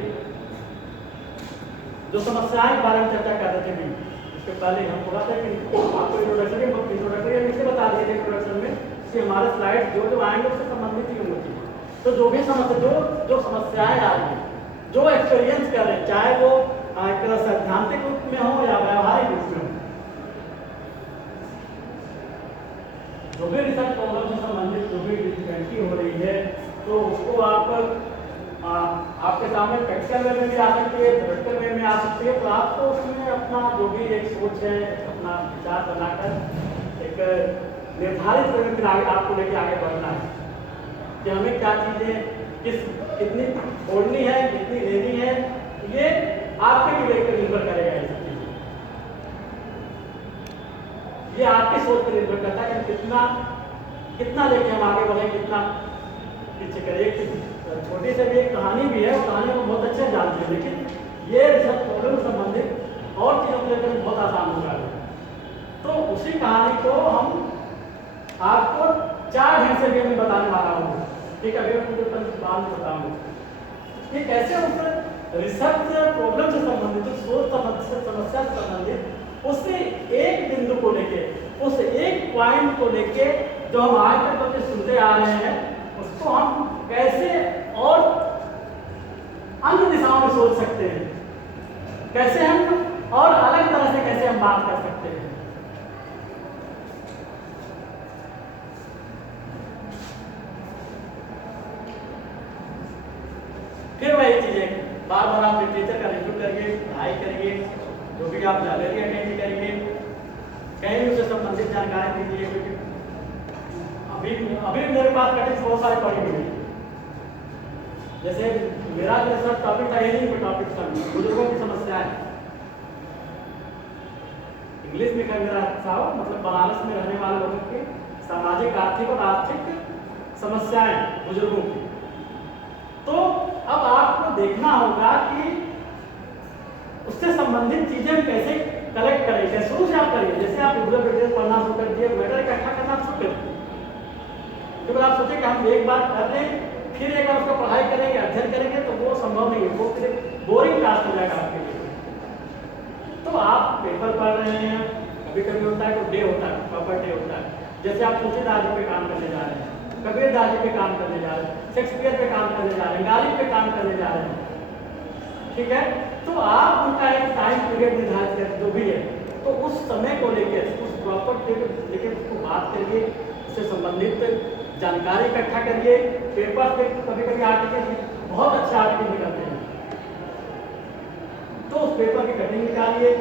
जो समस्याएं के बारे में चर्चा कर रहे थे भी, इसके पहले हम थोड़ा सा आपको इंट्रोडक्टरी इससे बता दिए थे इंट्रोडक्शन में कि हमारे स्लाइड जो जो आएंगे उससे संबंधित ही होंगे। तो जो भी समस्या जो समस्याएं आ रही हैं, जो एक्सपीरियंस कर रहे हैं, चाहे वो एक तरह सैद्धांतिक रूप में हो या व्यावहारिक रूप में हो, जो भी रिसर्च प्रॉब्लम से संबंधित जो भी डिफिकल्टी हो रही है, तो उसको आप आपके सामने प्रैक्टिकल वे में भी आ सकती है, थ्योरेटिकल वे में आ सकती है। तो आपको उसमें अपना जो भी एक सोच है, अपना विचार बनाकर एक निर्धारित वे में आगे आपको लेके आगे बढ़ना है कि हमें क्या चीज़ें कितनी छोड़नी है, कितनी लेनी है, ये आपके विवेक पर निर्भर करेगा। ये सब चीज़ें ये आपकी सोच पर निर्भर करता है कि कितना लेके हम आगे बढ़े, कितना पीछे करें। छोटी से भी एक कहानी भी है, उस कहानी को बहुत अच्छे जानते हैं, लेकिन ये रिसर्च प्रॉब्लम संबंधित और चीज़ों को लेकर बहुत आसान हो जाएगा। तो उसी कहानी को हम आपको 4 ढंग से भी मैं बताने वाला हूँ। ठीक है, अभी मैं कुछ बात बताऊँ कि कैसे उस रिसर्च प्रॉब्लम से संबंधित, सोच समस्या से संबंधित उससे एक बिंदु को लेके, उस एक पॉइंट को लेके जो हम आज तक सुनते आ रहे हैं, उसको हम कैसे और अन्य दिशाओं में सोच सकते हैं, कैसे हम और अलग तरह से कैसे हम बात कर सकते हैं। फिर वही चीजें बार बार आप लिटरेचर का रिव्यू करिए, पढ़ाई करिए, जो भी आप लाइब्रेरी अटेंड करिए, कहीं उससे संबंधित जानकारी दीजिए। क्योंकि अभी मेरे पास कटिंग बहुत सारे पढ़ी हुई है। जैसे मेरा रिसर्च टॉपिक था, एजिंग टॉपिक था, बुजुर्गों की समस्याएं। इंग्लिश में मेरा था, मतलब बनारस में रहने वाले लोगों की सामाजिक, आर्थिक और आर्थिक समस्याएं बुजुर्गों की। तो अब आपको देखना होगा कि उससे संबंधित चीजें कैसे कलेक्ट करें, कैसे शुरू से आप करिए। जैसे आप रेगुलर डिटेल्स पढ़ना शुरू कर दिए, मैटर इकट्ठा करना शुरू कर दिए, तो अगर आप सोचें कि हम एक बार कर लें फिर एक बार उसका पढ़ाई करेंगे, अध्ययन करेंगे, तो वो संभव नहीं है, वो फिर बोरिंग टास्क हो जाएगा आपके लिए। तो आप पेपर पढ़ रहे हैं, कभी कभी होता है कोई डे होता है, प्रॉपर डे होता है, जैसे आप तुलसीदास जी पे काम करने जा रहे हैं, कबीरदास जी पे काम करने जा रहे हैं, शेक्सपियर पे काम करने जा रहे हैं, गालिब पे काम करने जा रहे हैं, ठीक है। तो आप उनका एक टाइम पीरियड निर्धारित करें जो भी है, तो उस समय को लेकर, उस प्रॉपर डे को लेकर उसको बात करिए, उससे संबंधित जानकारी इकट्ठा करिए। पेपर पे कभी कभी आर्टिकल, बहुत अच्छे आर्टिकल निकलते हैं, तो उस पेपर की कटिंग निकालिए।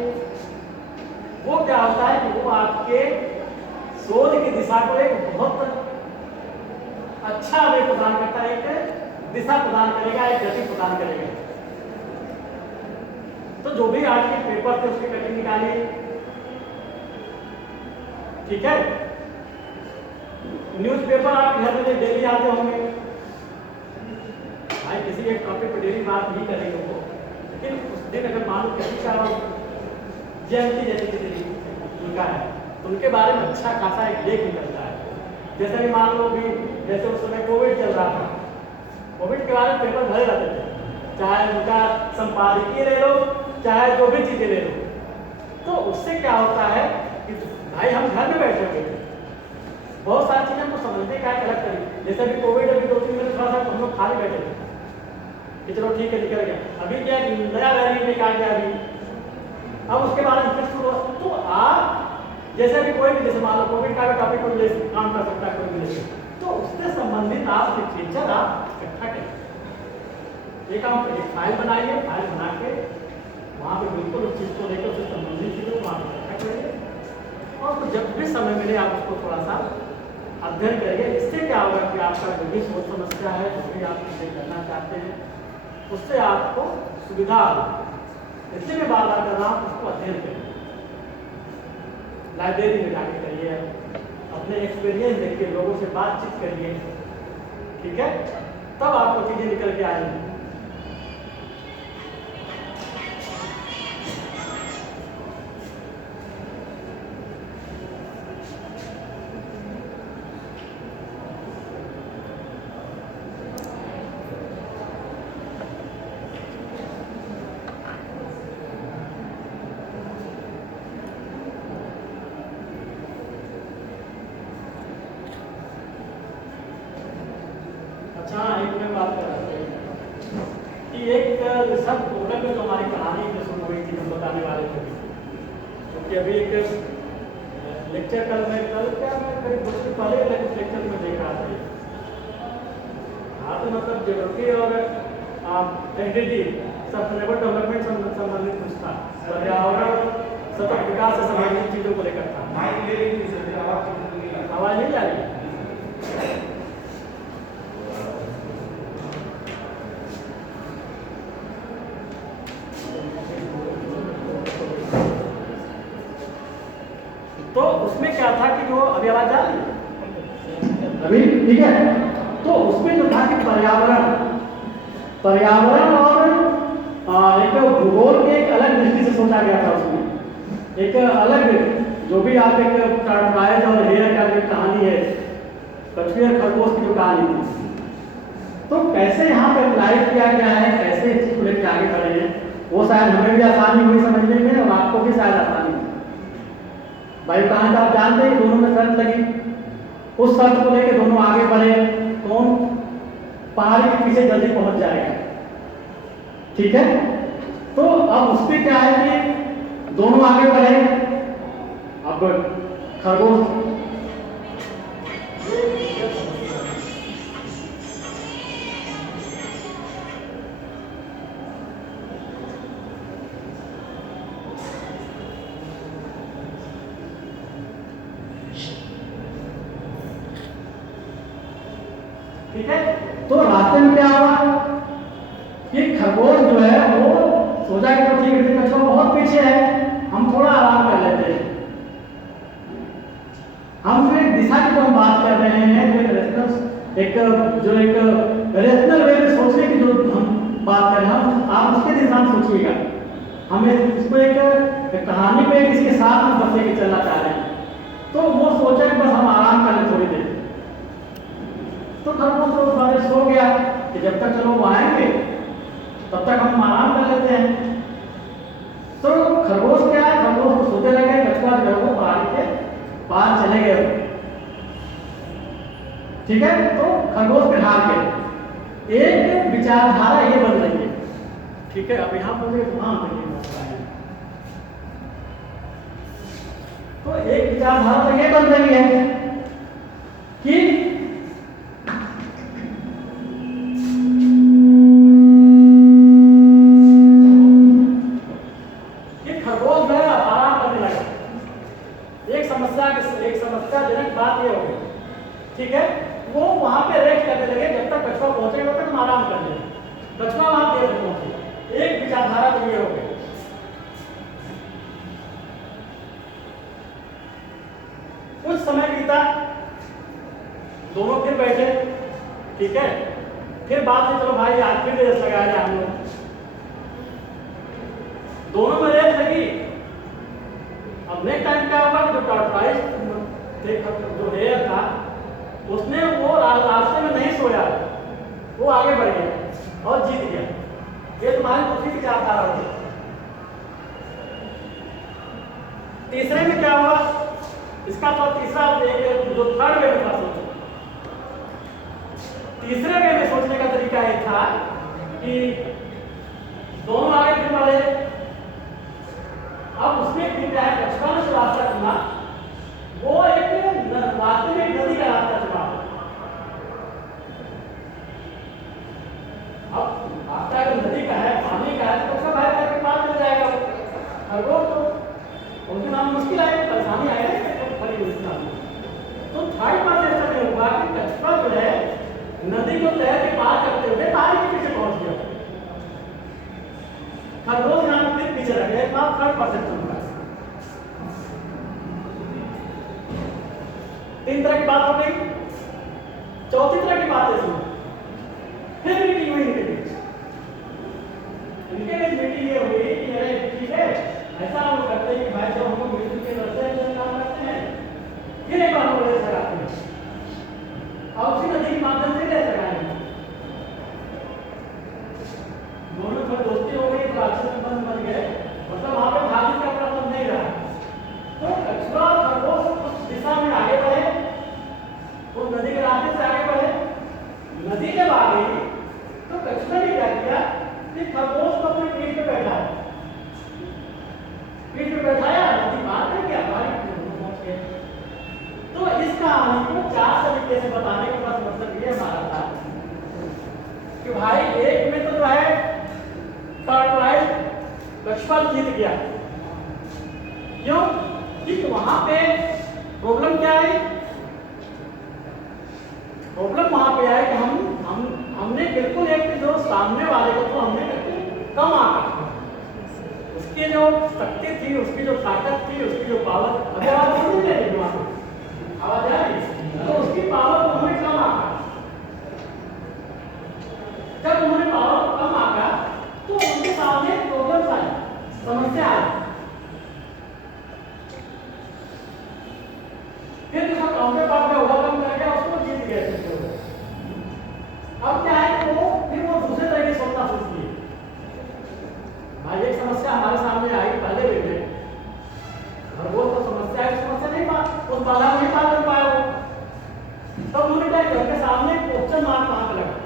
वो क्या होता है कि वो आपके शोध की दिशा को एक बहुत अच्छा वे प्रदान करता है, एक दिशा प्रदान करेगा, एक गति प्रदान करेगा। तो जो भी आर्टिकल पेपर थे उसकी कटिंग निकालिए, ठीक है। न्यूज़पेपर आप घर में डेली आते होंगे, भाई किसी एक टॉपिक पर डेली बात नहीं करेंगे वो, लेकिन उस दिन अगर मान लो किसी का जयंती जैसे किसी उनका है, तो उनके बारे में अच्छा खासा एक लेख निकलता है। जैसे कि मान लो भी, जैसे उस समय कोविड चल रहा था, कोविड के बारे में पेपर भरे रहते थे, चाहे उनका संपादकीय ले लो, चाहे जो भी चीज़ें ले लो। तो उससे क्या होता है कि भाई हम घर में बैठे हुए थे, बहुत सारी चीजें हमको समझने का एक अलग तरीका। जैसे अभी कोविड, अभी 2-3 महीने थोड़ा सा हम लोग खाली बैठे थे कि चलो ठीक है निकल गया, अभी क्या नया वेरिएंट निकाल गया अभी, अब उसके बारे में फिर शुरू। तो आप जैसे अभी कोई भी, जैसे मान लो कोविड का टॉपिक कोई काम कर सकता है कोई भी, तो उससे संबंधित आप लिटरेचर आप इकट्ठा करें, एक आप एक फाइल बनाइए, फाइल बना के वहाँ पे बिल्कुल उस चीज़ को लेकर उससे संबंधित चीज़ों को आप इकट्ठा करिए, और जब भी समय मिले आप उसको थोड़ा सा अध्ययन करिए। इससे क्या होगा कि आपका जो भी सोच समस्या है, जो भी आप चीज़ें करना चाहते हैं, उससे आपको सुविधा होगी। इसलिए मैं बार बार कर रहा हूँ, उसको अध्ययन करिए, लाइब्रेरी में जाके करिए, अपने एक्सपीरियंस देखिए, लोगों से बातचीत करिए, ठीक है, तब आपको चीज़ें निकल के आएंगी। एक सब टोटल में जो हमारी कहानी जो शुरू हुई थी हम बताने वाले थे, क्योंकि अभी एक लेक्चर कल मैं करीब 2 दिन पहले लेक्चर में देख रहा था। हाँ, तो मतलब ज्योग्राफी और एनडीटी सस्टेनेबल डेवलपमेंट संबंधित कुछ था, पर्यावरण सतत विकास से संबंधित चीज़ों को लेकर था। आवाज़ नहीं जा रही? तो उसमें क्या था कि जो अभी आवाज आ रही है अभी ठीक है, तो उसमें जो था कि पर्यावरण और एक भूगोल के एक अलग दृष्टि से सोचा गया था। उसमें एक अलग जो भी आप एक टॉर्टॉइज और हेयर का जो कहानी है, कछुए और खरगोश की जो कहानी थी, तो कैसे यहाँ पे अप्लाई किया गया है, कैसे इस चीज को लेकर आगे बढ़े हैं, वो शायद हमें भी आसानी हुई समझने में और आपको भी शायद आसानी हुई। भाई कहानी तो आप जानते हैं, दोनों में शर्त लगी, उस शर्त को लेकर दोनों आगे बढ़े, कौन पहाड़ी के पीछे जल्दी पहुंच जाएगा। ठीक है, तो अब उसमें क्या है कि दोनों आगे बढ़े। अब खरगोश ठीक है, तो रास्ते में क्या हुआ कि खरगोश जो है वो सोचा कि तो ठीक है, कछुआ बहुत पीछे है, हम थोड़ा आराम कर लेते हैं। हम जो एक दिशा की तो हम बात कर रहे हैं, जो एक रेशनल वे में सोचने की जो हम बात कर रहे हैं, आप उसके दिशा में सोचिएगा। हमें इसको एक कहानी पे इसके साथ हम बस लेके चलना चाह रहे हैं। तो वो सोचा कि बस हम आराम कर ले थोड़ी देर। तो खरगोश तो बारिश हो गया कि जब तक चलो वो आएंगे तब तक हम आराम कर लेते हैं। तो खरगोश क्या है, खरगोश को सोते लगे, कछुआ जो है वो पहाड़ी के पार चले गए। ठीक है, तो खरगोश पे हार गए। एक विचारधारा ये बन रही है। ठीक है, अब यहाँ पर तो एक विचारधारा तो ये बन रही है कि समस्याजनक बात ये हो गई। ठीक है, वो वहां पे रेस्ट करने लगे, जब तक कछुआ पहुंचेगा तब तक हम आराम कर लेंगे। कछुआ वहां देर से पहुंचे, एक विचारधारा तो ये हो गई। कुछ समय बीता, दोनों फिर बैठे। ठीक है, फिर बात है चलो भाई आज फिर रेस्ट लगाया जाए हम लोग। दोनों में रेस्ट लगी। अब नेक्स्ट टाइम क्या होगा, जो टॉर्टॉइज जो हेयर था उसने वो रास्ते में नहीं सोया, वो आगे बढ़ गया और जीत गया। ये तुम्हारी दूसरी विचारधारा होगी। तीसरे में क्या हुआ, इसका तो तीसरा जो थर्ड वे में था, सोचो तीसरे वे में सोचने का तरीका ये था कि दोनों आगे फिर बढ़े। अब उसमें फिर क्या है, कछुआ ने जो रास्ता चुना वो एक रास्ते में नदी का रास्ता चुना। अब रास्ता अगर नदी का है, पानी का है, तो सब भाई करके पार चल जाएगा। खरगोश तो उनके नाम मुश्किल आएगी, परेशानी आएगी, खड़ी मुश्किल। तो थर्ड बात ऐसा नहीं हुआ कि कछुआ जो है नदी को तैर के पार करते हुए पानी के पीछे पहुंच गया। खरगोश यहाँ फिर पीछे रह गया। थर्ड परसेप्शन हुआ। तीन तरह की बात हो गई। चौथी तरह की बात है, सुनो फिर मीटिंग हुई इनके बीच मीटिंग ये हुई कि अरे ठीक है, ऐसा हम करते हैं कि भाई जब हम लोग मिलजुल के रस्ते काम करते हैं, फिर एक बार हम रेस लगाते हैं और उसी नदी के माध्यम से रेस लगाएंगे। दोनों में दोस्ती हो गई, तो अच्छे संबंध बन गए, मतलब वहां पे भागी का प्रॉब्लम नहीं रहा। तो कछुआ और खरगोश उस दिशा में आगे बढ़े, उस नदी के रास्ते से आगे बढ़े। नदी जब आ गई तो कछुआ ने क्या किया, कि खरगोश को अपनी पीठ पे बैठाया, पीठ पे बैठाया, नदी पार कर गया, बाहर पहुंच गए। तो इस कहानी को 4 तरीके से बताने का बस मतलब ये हमारा था कि भाई एक में तो जो है लक्ष्मण जीत गया। क्यों? कि वहां पे प्रॉब्लम क्या है? प्रॉब्लम वहां पे है कि हमने बिल्कुल एक जो सामने वाले को तो हमने बिल्कुल कम आका, उसकी जो शक्ति थी, उसकी जो ताकत थी, उसकी जो पावर, अगर आप सुन ले रही वहां आवाज आ रही, तो उसकी पावर को हमें कम आका। जब उन्होंने पावर कम आका तो उनके सामने प्रॉब्लम आई, समस्या आई। फिर जो काउंटर पार्ट में ओवरकम कर गया, उसको जीत गए। अब क्या है कि वो दूसरे तरीके से सोचना सोचती है। भाई एक समस्या हमारे सामने आई पहले भी है, और वो तो समस्या नहीं उस बाधा नहीं पार कर पाया वो। तब उन्होंने क्या किया, उनके सामने क्वेश्चन मार्क वहां पे लगा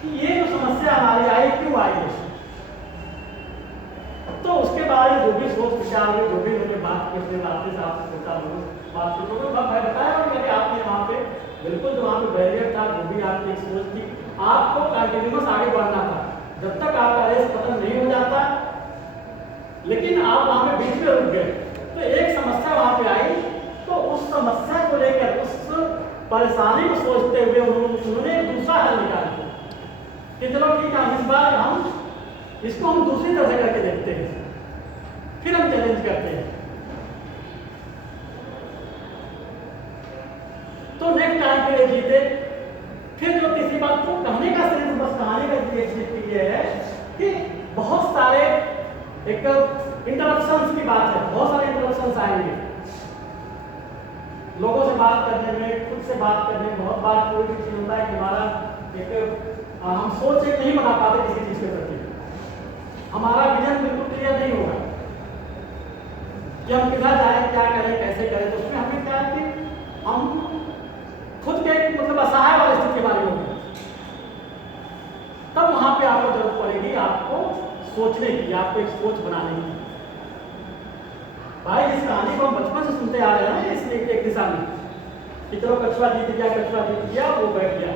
कि ये जो समस्या हमारी आई क्यों आई है। तो उसके बारे में जो भी सोच विचार हुए, जो भी उन्होंने बात की, अपने बातें से आपसे सोचा बात की, तो मैं बताया कि आपने वहाँ पे बिल्कुल जो वहाँ पे बैरियर था, जो भी आपकी एक सोच थी, आपको कंटिन्यूस आगे बढ़ना था जब तक आपका रेस खत्म नहीं हो जाता। लेकिन आप वहाँ पे बीच में रुक गए, तो एक समस्या वहाँ पे आई, तो उस समस्या को लेकर, उस परेशानी को सोचते हुए उन्होंने एक दूसरा हल निकाला कि चलो ठीक है, इस बार हम इसको दूसरी तरह से करके देखते हैं, फिर हम चैलेंज करते हैं। तो नेक्स्ट टाइम के लिए जीते। फिर जो तीसरी बात तो कहने का सिर्फ बस कहानी का ये है कि बहुत सारे एक इंटरप्शंस की बात है, बहुत सारे इंटरप्शंस आएंगे लोगों से बात करने में, खुद से बात करने में। बहुत बार कोई भी चीज होता है कि हमारा एक हम सोच एक नहीं बना पाते किसी चीज के प्रति, हमारा विजन बिल्कुल क्लियर नहीं होगा कि हम किधर जाए, क्या करें, कैसे करें। तो उसमें हमें क्या है कि हम खुद के मतलब असहाय वाली स्थिति हमारी होगी, तब वहां पे आपको जरूरत पड़ेगी आपको सोचने की, आपको एक सोच बनाने की। भाई इस कहानी को हम बचपन से सुनते आ रहे हैं, इसलिए एक दिशा में कि चलो कछुआ जीत गया, कछुआ जीत गया, वो बैठ गया।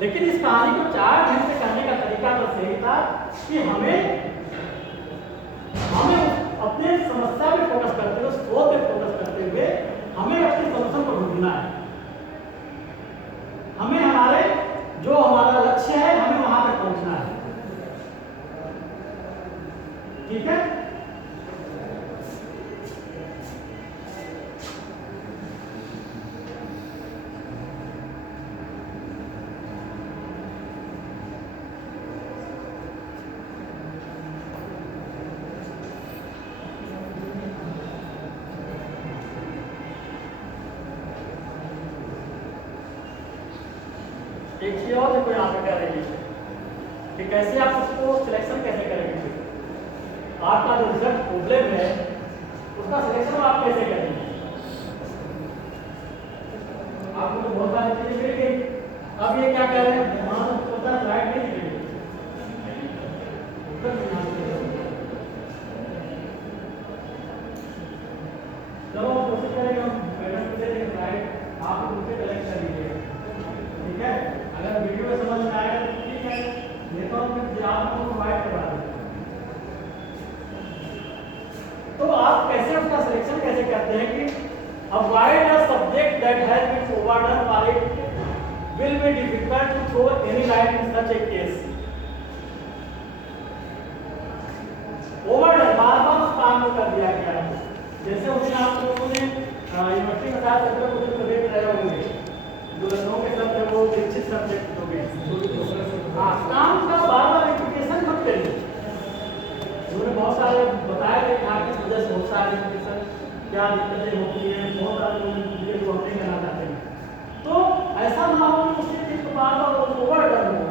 लेकिन इस कहानी को 4 ढंग से कहने का तरीका बस यही था कि हमें अपने समस्या पे फोकस करते हुए, सोच पे फोकस करते हुए हमें अपने सॉल्यूशन को ढूंढना है। हमें हमारे जो हमारा लक्ष्य है, हमें वहां तक पहुंचना है। ठीक है? एक चीज और देखो यहाँ पे क्या रहेगी कि कैसे आप उसको सिलेक्शन कैसे करेंगे। आपका जो रिजल्ट प्रॉब्लम है उसका सिलेक्शन आप कैसे करेंगे। आपको तो बहुत सारी चीजें मिल गई, अब ये क्या कह रहे हैं, स्लाइड नहीं दिख रही, चलो कोशिश करेंगे हम मैडम से स्लाइड आप उनसे कलेक्ट कर लीजिएगा। ठीक है, अगर वीडियो में समझ में आएगा तो ठीक है, नहीं तो हम फिर आपको प्रोवाइड करवा देंगे। तो आप कैसे उसका सिलेक्शन कैसे करते हैं कि avoid a subject that has been overdone और it will be difficult to throw any light in such a case. Overdone बार-बार उस काम को कर दिया गया है। जैसे उसने आप लोगों ने यूनिवर्सिटी में 4 सब्जेक्ट कुछ सब्जेक्ट रहे होंगे, जो लखनऊ के सब वो दीक्षित सब्जेक्ट हो गए। हाँ, काम का बार-बार रिपीटेशन मत करिए। उन्होंने बहुत सारे बताया कि किस वजह से होता है रिपीटेशन, क्या दिक्कतें होती हैं, बहुत सारे लोग जो हम नहीं करना चाहते हैं। तो ऐसा ना हो कि उसी चीज को बार-बार ओवरडन हो,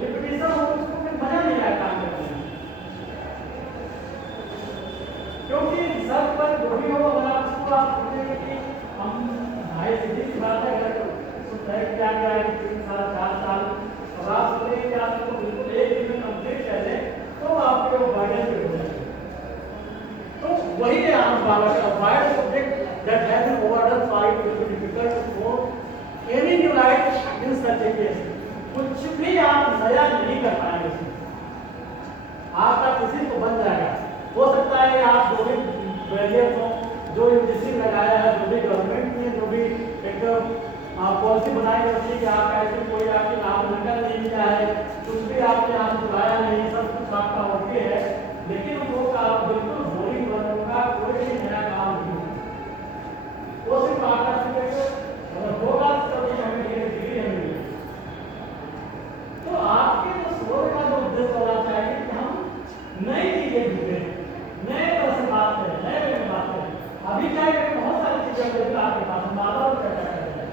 रिपीटेशन हो, उसको फिर मजा नहीं आए काम करने में। क्योंकि रिसर्च पर जो भी हो, अगर आप उसको आप सोचेंगे कि हम भाई सीधी सी बात है, अगर तय किया गया है कि 3 साल 4 साल और आप सोचेंगे कि आप इसको बिल्कुल एक दिन में कंप्लीट कर लें तो आपके वो बर्डन पे हो जाएगा। तो वही है आप बाबा का avoid subject that has an overdone fight will be difficult for any new light in such a case. कुछ भी आप नया नहीं कर पाएंगे इसमें, आपका किसी को बन जाएगा। हो सकता है आप जो भी बैरियर हो, जो इंडस्ट्री लगाया है, जो भी गवर्नमेंट ने जो भी एक पॉलिसी बनाई होती है कि आप ऐसे कोई आपके काम नकल नहीं किया है, कुछ भी आपके यहाँ बुलाया नहीं, सब कुछ आपका होती है, लेकिन वो आप बिल्कुल बोरिंग बनूंगा, कोई भी नया काम नहीं होगा। वो सिर्फ आपका सिर्फ होगा तभी हमें ये डिग्री हमें मिलेगी। तो आपके जो शोध का जो उद्देश्य होना चाहिए कि हम नई चीजें ढूंढें, नए तरह से बात करें, नए वे में बात करें। अभी क्या है कि बहुत सारी चीजें होती है आपके पास, बाधा और चर्चा करते हैं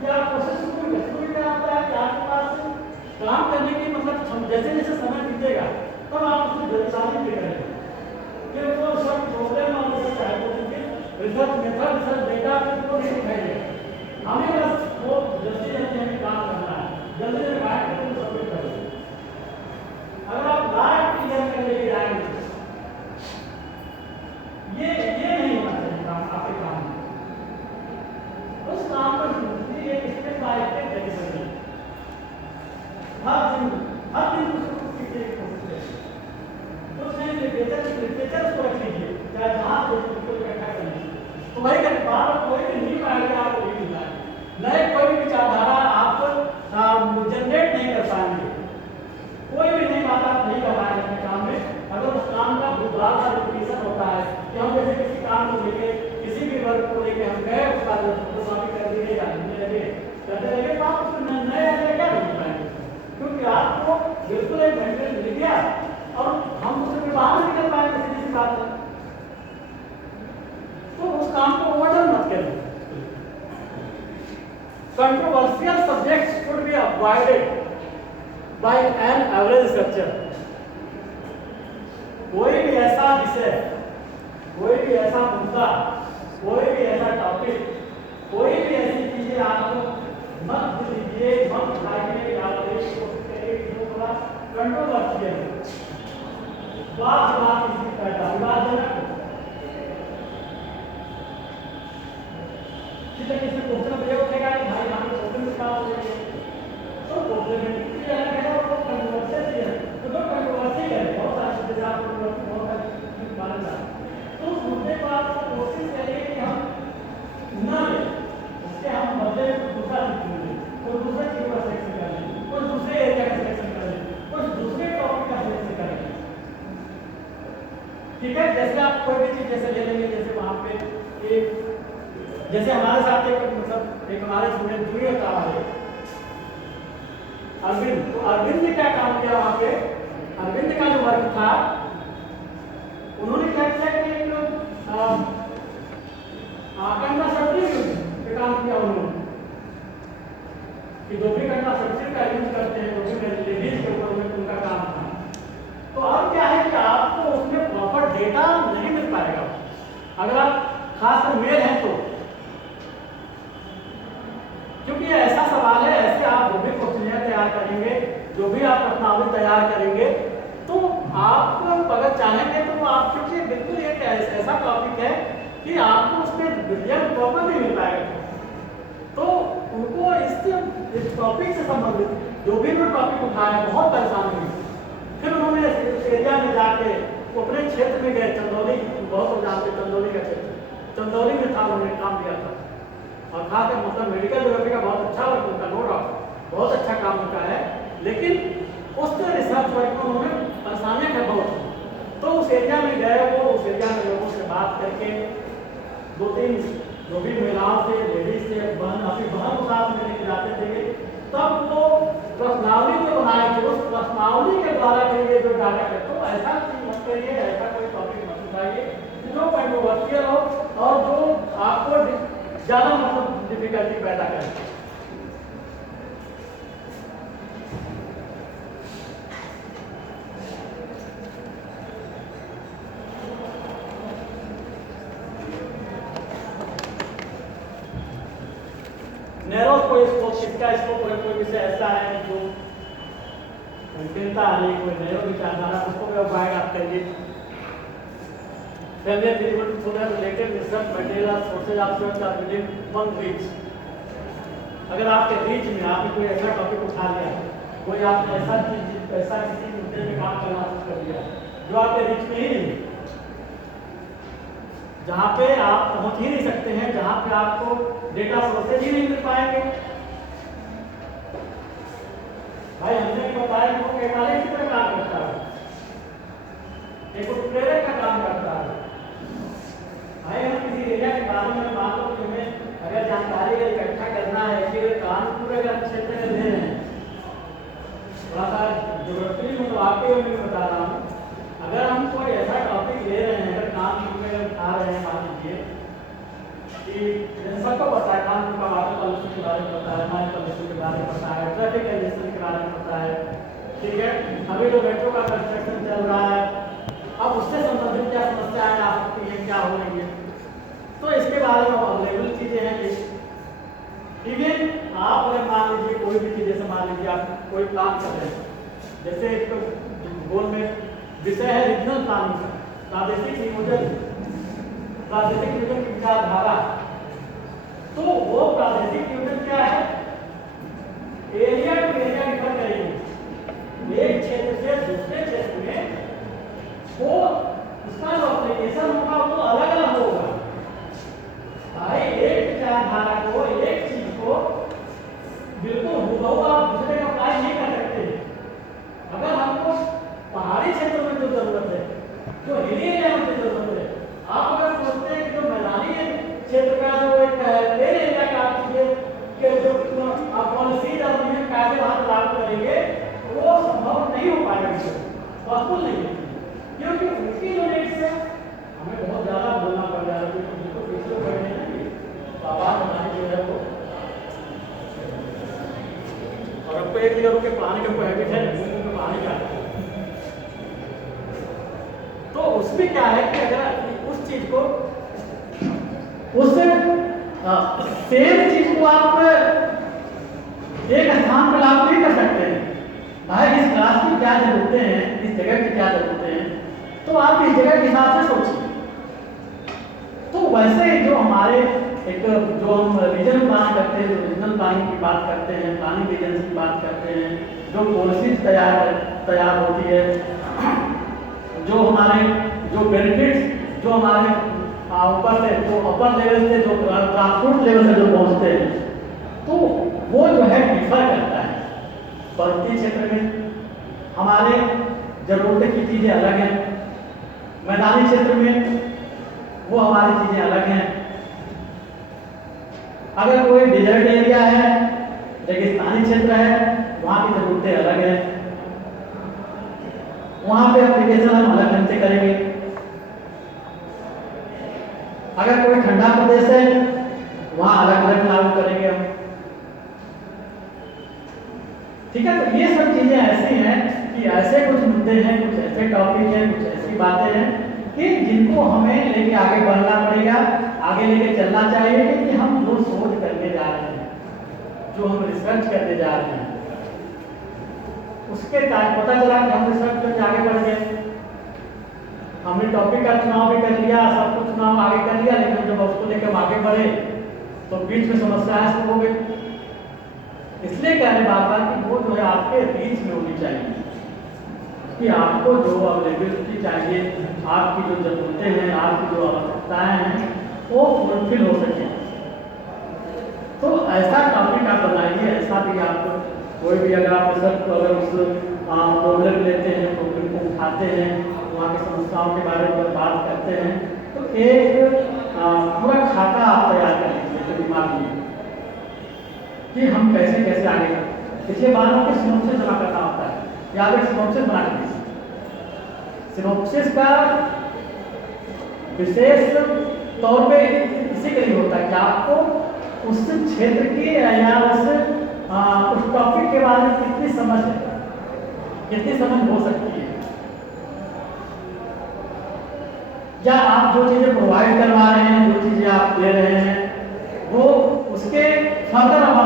कि आप कोशिश शुरू में आता है कि आपके पास काम करने की मतलब जैसे जैसे समय बीतेगा तब आप उसको जल्दबाजी भी करेंगे कि वो सब प्रॉब्लम और रिसर्च है तो रिसर्च मेथड रिसर्च डेटा को नहीं दिखाइए। हमें बस वो जल्दी जल्दी हमें काम करना है, जल्दी जल्दी बैठ कर सबमिट करें। अगर आप लाइव क्लियर करने के जाएंगे ये नहीं होना चाहिए काम आपके काम में। उस काम पर एक स्टेप बाय स्टेप चली सकती है। हर दिन उसको सीखने की कोशिश करें। कुछ नहीं लिटरेचर को रख लीजिए, चाहे जहाँ से उसको इकट्ठा कर लीजिए। तो वही करके बार कोई भी न्यू आइडिया आपको नहीं मिलता है, नए कोई भी विचारधारा आप जनरेट नहीं कर पाएंगे, कोई भी नई बात आप नहीं कर पाएंगे अपने काम में अगर उस काम का बुधवार का रिपीटिशन होता है कि हम जैसे किसी काम को लेके किसी भी वर्ग को लेके हम गए उसका फोटोकॉपी कर दिए या लिखने लगे करने लगे तो आप उसमें नए आइडिया क्या लिख पाएंगे, क्योंकि आपको बिल्कुल एक घंटे में लिख दिया और हम उससे बाहर नहीं कर पाएंगे किसी किसी बात से। तो उस काम को ओवरडन मत करें। Controversial subjects should be avoided by an average researcher. कोई भी ऐसा विषय, कोई भी ऐसा मुद्दा, कोई भी ऐसा टॉपिक, कोई भी ऐसी चीजें आपको मत लीजिए, मत उठाइए या कोशिश करिए जो थोड़ा कंट्रोवर्शियल हो, बात किसी पैदा विवादजनक हो। किसी क्वेश्चन ये उठेगा कि भाई हमें क्वेश्चन में क्या हो जाएगा तो कॉम्प्लीमेंट्री अलग है और कंट्रोवर्शियल भी है। तो जो कंट्रोवर्सी है बहुत सारी चीजें आप बहुत सारी मालूम है तो उस मुद्दे पर आप कोशिश करिए कि हम ना लें, उसके हम बदले दूसरा चीज लें, कोई दूसरे चीज का सिलेक्शन कर लें, कोई दूसरे एरिया का सिलेक्शन कर लें, कोई दूसरे टॉपिक का सिलेक्शन कर लें। ठीक है, जैसे आप कोई भी चीज जैसे ले लेंगे, जैसे वहाँ पे एक जैसे हमारे साथ एक मतलब एक हमारे स्टूडेंट जूनियर था हमारे अरविंद, तो अरविंद ने क्या काम किया वहाँ पे, अरविंद का जो वर्क था उन्होंने क्या किया कि एक कंट्रासेप्टिव पे काम किया उन्होंने कि जो भी कंट्रासेप्टिव का यूज करते हैं वो भी लेडीज के ऊपर में उनका काम था। तो अब क्या है कि आपको उसमें प्रॉपर डेटा नहीं मिल पाएगा अगर आप खासकर मेल हैं तो, क्योंकि ये ऐसा सवाल है, ऐसे आप जो भी क्वेश्चन तैयार करेंगे, जो भी आप प्रश्नावली तैयार करेंगे तो आप अगर चाहेंगे तो आप, क्योंकि बिल्कुल एक ऐसा टॉपिक है कि आपको उसमें रिजल्ट प्रॉपर नहीं मिल पाएगा। तो उनको इस टॉपिक से संबंधित जो भी टॉपिक उठाया बहुत परेशानी हुई। फिर उन्होंने इस एरिया में जाके अपने क्षेत्र में गए, चंदौली, बहुत लोग जानते चंदौली का क्षेत्र, चंदौली में था उन्होंने काम किया था और खासकर मतलब मेडिकल ज्योग्राफी का बहुत अच्छा वर्क उनका, नो डाउट बहुत अच्छा काम उनका है, लेकिन उस रिसर्च वर्क में उन्होंने परेशानियाँ कर बहुत। तो उस एरिया में गए, वो उस एरिया में लोगों से बात करके 2-3 जो भी महिलाओं से, लेडीज से, बहन अपनी बहन को साथ में लेके जाते थे, तब वो प्रश्नावली जो बनाए थे उस प्रश्नावली के द्वारा करिए जो डाटा है। तो ऐसा चीज मत करिए, ऐसा कोई टॉपिक मत उठाइए जो कंट्रोवर्शियल हो और जो आपको ज्यादा मतलब डिफिकल्टी पैदा करे। नैरो कोई स्कोप, इसका स्कोप अगर कोई विषय ऐसा है जो चिंता नहीं, कोई नैरो विचारधारा, उसको भी अवॉइड आप करिए। Familiar people who have related research material sources of search are within one reach. अगर आपके रीच में आपने कोई ऐसा टॉपिक उठा लिया, कोई आपने ऐसा चीज, ऐसा किसी मुद्दे में काम करना शुरू कर दिया जो आपके रीच में ही नहीं, जहाँ पे आप पहुंच ही नहीं सकते हैं, जहाँ पे आपको डेटा सोर्सेज ही नहीं मिल पाएंगे। भाई हमने बताया कि वो कैटालिस्ट का काम करता है, एक उत्प्रेरक का काम करता है। भाई हम किसी एरिया के बारे में मान लो कि हमें अगर जानकारी इकट्ठा करना है कि कानपुर अगर क्षेत्र में ले रहे हैं, थोड़ा सा ज्योग्राफी में तो आपके मैं बता रहा हूँ, अगर हम कोई ऐसा टॉपिक ले रहे हैं, अगर कानपुर में उठा रहे हैं, मान लीजिए कि सबको पता है कानपुर का वाटर पॉल्यूशन के बारे में पता है, नॉइज पॉल्यूशन के बारे में पता है, ट्रैफिक कंजेशन के बारे में पता है, ठीक है। अभी जो मेट्रो का कंस्ट्रक्शन चल रहा है, अब उससे संबंधित क्या समस्याएं आ सकती हैं, क्या हो रही है, तो इसके बारे में अवेलेबल चीजें हैं ये, ठीक है। आप अगर मान लीजिए कोई भी चीज, जैसे मान लीजिए आप कोई प्लान कर रहे हैं, जैसे एक गोल में विषय है रीजनल प्लानिंग, प्रादेशिक नियोजन, प्रादेशिक नियोजन की विचारधारा, तो वो प्रादेशिक नियोजन क्या है, एरिया टू एरिया डिफर करेंगे, एक क्षेत्र से दूसरे क्षेत्र में वो उसका जो एप्लीकेशन होगा वो अलग अलग होगा। भाई एक विचारधारा को, एक चीज को बिल्कुल हुबहू आप दूसरे का अप्लाई नहीं कर सकते। अगर हमको पहाड़ी क्षेत्र में जो जरूरत है, जो हिली एरिया में जरूरत है, आप अगर सोचते हैं कि जो मैदानी क्षेत्र का जो एक प्लेन एरिया का आप के जो आप पॉलिसीज और नियम कायदे वहां लागू करेंगे, वो संभव नहीं हो पाएगा, पॉसिबल नहीं है, क्योंकि उनकी जो रेट से हमें बहुत ज्यादा बोलना पड़ रहा है, जिनको पिछले पढ़ने हैं आवाज बनानी जो है वो, और आपको एक जगह रुके पानी का कोई हैबिट है, तो पानी का, तो उसमें क्या है कि अगर उस चीज को, उस सेम चीज को आप एक स्थान पर लागू नहीं कर सकते हैं। भाई इस क्लास की क्या जरूरतें हैं, इस जगह की क्या जरूरतें हैं, तो आप इस जगह के हिसाब से सोचिए। तो वैसे जो हमारे एक जो हम रीजन प्लान करते हैं, जो रीजनल प्लानिंग की बात करते हैं, प्लानिंग एजेंसी की बात करते हैं, जो पॉलिसीज तैयार होती है, जो हमारे जो बेनिफिट्स जो हमारे ऊपर से जो अपर लेवल से जो ट्रांसपोर्ट लेवल से जो पहुंचते हैं, तो वो जो है डिफर करता है। पर्वतीय क्षेत्र में हमारे जरूरतें की चीज़ें अलग हैं, मैदानी क्षेत्र में वो हमारी चीज़ें अलग हैं। अगर कोई डिजर्ट एरिया है, रेगिस्तानी क्षेत्र है, वहाँ की जरूरतें अलग हैं, वहाँ पे एप्लीकेशन हम अलग ढंग से करेंगे। अगर कोई ठंडा प्रदेश है, वहाँ अलग अलग लागू करेंगे हम, ठीक है। तो ये सब चीजें ऐसी हैं कि ऐसे कुछ मुद्दे हैं, कुछ ऐसे टॉपिक हैं, कुछ ऐसी बातें हैं कि जिनको हमें लेके आगे बढ़ना पड़ेगा, आगे लेके चलना चाहिए कि हम जो शोध करने जा रहे हैं, जो हम रिसर्च करने जा रहे हैं, उसके टाइम पता चला कि हम रिसर्च करके आगे बढ़ गए, हमने टॉपिक का चुनाव भी कर लिया, सब कुछ चुनाव आगे कर लिया, लेकिन जब उसको लेकर आगे बढ़े तो बीच में समस्याएं शुरू हो गई। इसलिए कहने बात है कि वो जो है आपके बीच में होनी चाहिए कि आपको जो अवेलेबिलिटी चाहिए, आपकी जो जरूरतें हैं, आपकी जो आवश्यकताएं हैं, वो फुलफिल हो सके। तो ऐसा टॉपिक आप बनाइए, ऐसा भी आप कोई भी अगर आप रिसर्च को अगर उस प्रॉब्लम लेते हैं, प्रॉब्लम को उठाते हैं, वहाँ की समस्याओं के बारे में बात करते हैं, तो एक पूरा खाता आप तैयार कर लीजिए दिमाग में कि हम कैसे कैसे आगे बढ़ें। इसलिए बार बार सिनॉप्सिस जमा करना होता है, या आप एक सिनॉप्सिस बना के दीजिए। सिनॉप्सिस का विशेष तौर पे इसी के लिए होता है कि आपको उस क्षेत्र की या उस टॉपिक के बारे में कितनी समझ हो सकती है, या आप जो चीजें प्रोवाइड करवा रहे हैं, जो चीजें आप दे रहे हैं, वो उसके फर्दर हम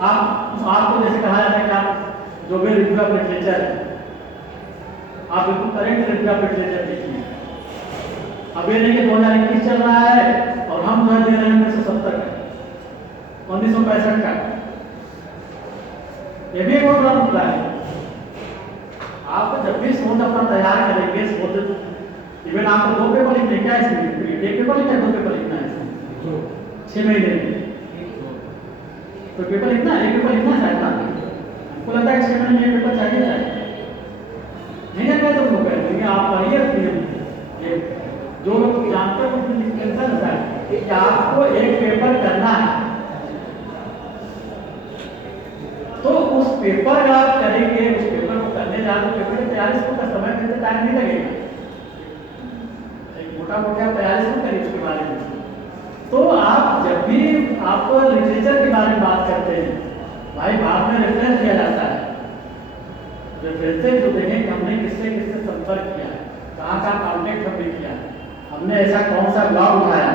आपको जैसे कहा जाता है कि आप जो भी रिव्यू ऑफ लिटरेचर है, आप बिल्कुल करेंट रिव्यू ऑफ लिटरेचर देखिए। अब ये नहीं कि 2021 चल रहा है और हम जो है दे रहे हैं 1970 का, 1965 का। ये भी एक बहुत बड़ा मुद्दा है। आप जब भी शोध अपना तैयार करेंगे, शोध इवन आपको 2 पेपर लिखने क्या है इसमें, 1 पेपर लिखना है, 2 पेपर लिखना है इसमें 6 महीने में, तो पेपर लिखना है, 1 पेपर लिखना है शायद ना, हमको लगता है 6 महीने में 1 पेपर चाहिए चाहिए नहीं है तो लोग कहेंगे आप पढ़िए। जो लोग जानते हैं उसमें टेंशन होता है कि आपको 1 पेपर करना है, तो उस पेपर का आप करेंगे, उस पेपर को करने जा रहे पेपर की तैयारी से का समय देते टाइम नहीं लगेगा, एक मोटा मोटा तैयारी से करिए उसके बारे में। तो आप जब भी आप लिटरेचर के बारे में बात करते हैं, भाई बाद में रेफरेंस दिया जाता है, रेफरेंसेस जो देखें कि हमने किससे किससे संपर्क किया है, कहाँ कहाँ कॉन्टेक्ट हमने किया है, हमने ऐसा कौन सा ब्लॉग उठाया,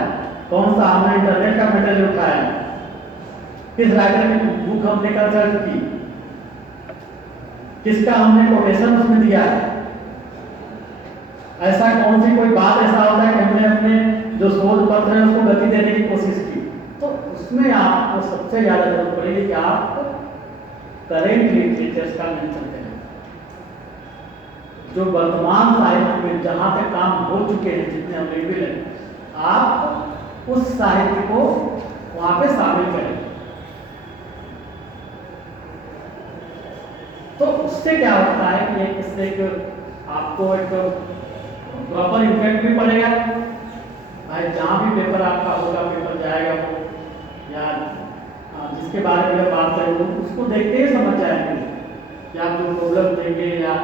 कौन सा हमने इंटरनेट का मटेरियल उठाया, किस राइटर की बुक हमने कंसल्ट की, किसका हमने कोटेशन उसमें दिया है, ऐसा कौन सी कोई बात ऐसा होता है कि हमने अपने जो शोध पत्र है उसको गति देने की कोशिश की, तो उसमें आपको सबसे ज्यादा जरूरत पड़ेगी कि आप करेंट लिटरेचर्स का मेंशन करें, जो वर्तमान साहित्य में जहां तक काम हो चुके हैं, जितने अवेलेबल हैं, आप उस साहित्य को वहां पे शामिल करें। तो उससे क्या होता है कि इससे आपको एक प्रॉपर इम्पैक्ट भी पड़ेगा, भाई जहाँ भी पेपर आपका होगा, पेपर जाएगा वो, या जिसके बारे में बात करेंगे उसको देखते ही समझ जाएंगे कि आप जो प्रॉब्लम देंगे या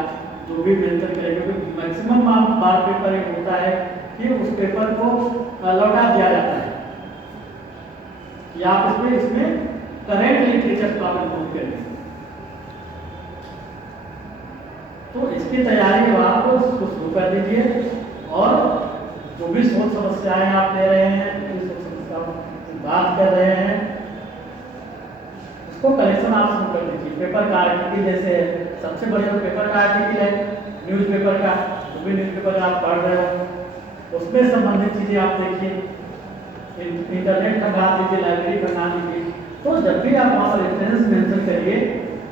जो भी मेंशन करेंगे, क्योंकि मैक्सिमम बार पेपर एक होता है कि उस पेपर को लौटा दिया जाता है कि आप इसमें करेंट लिटरेचर को आप इम्प्रूव करें। तो इसकी तैयारी के बाद तो उसको शुरू कर दीजिए, और जो भी शोध समस्याएं आप ले रहे हैं, जो शोध समस्याओं की बात कर रहे हैं, उसको कलेक्शन आप शुरू कर दीजिए। पेपर का आर्टिकल, जैसे सबसे बढ़िया पेपर का आर्टिकल है, न्यूज़पेपर का, जो भी न्यूज़पेपर आप पढ़ रहे हो उसमें संबंधित चीज़ें आप देखिए, इंटरनेट का नाम दीजिए, लाइब्रेरी का नाम दीजिए। तो जब भी आप वहाँ पर रेफरेंस मेंशन करिए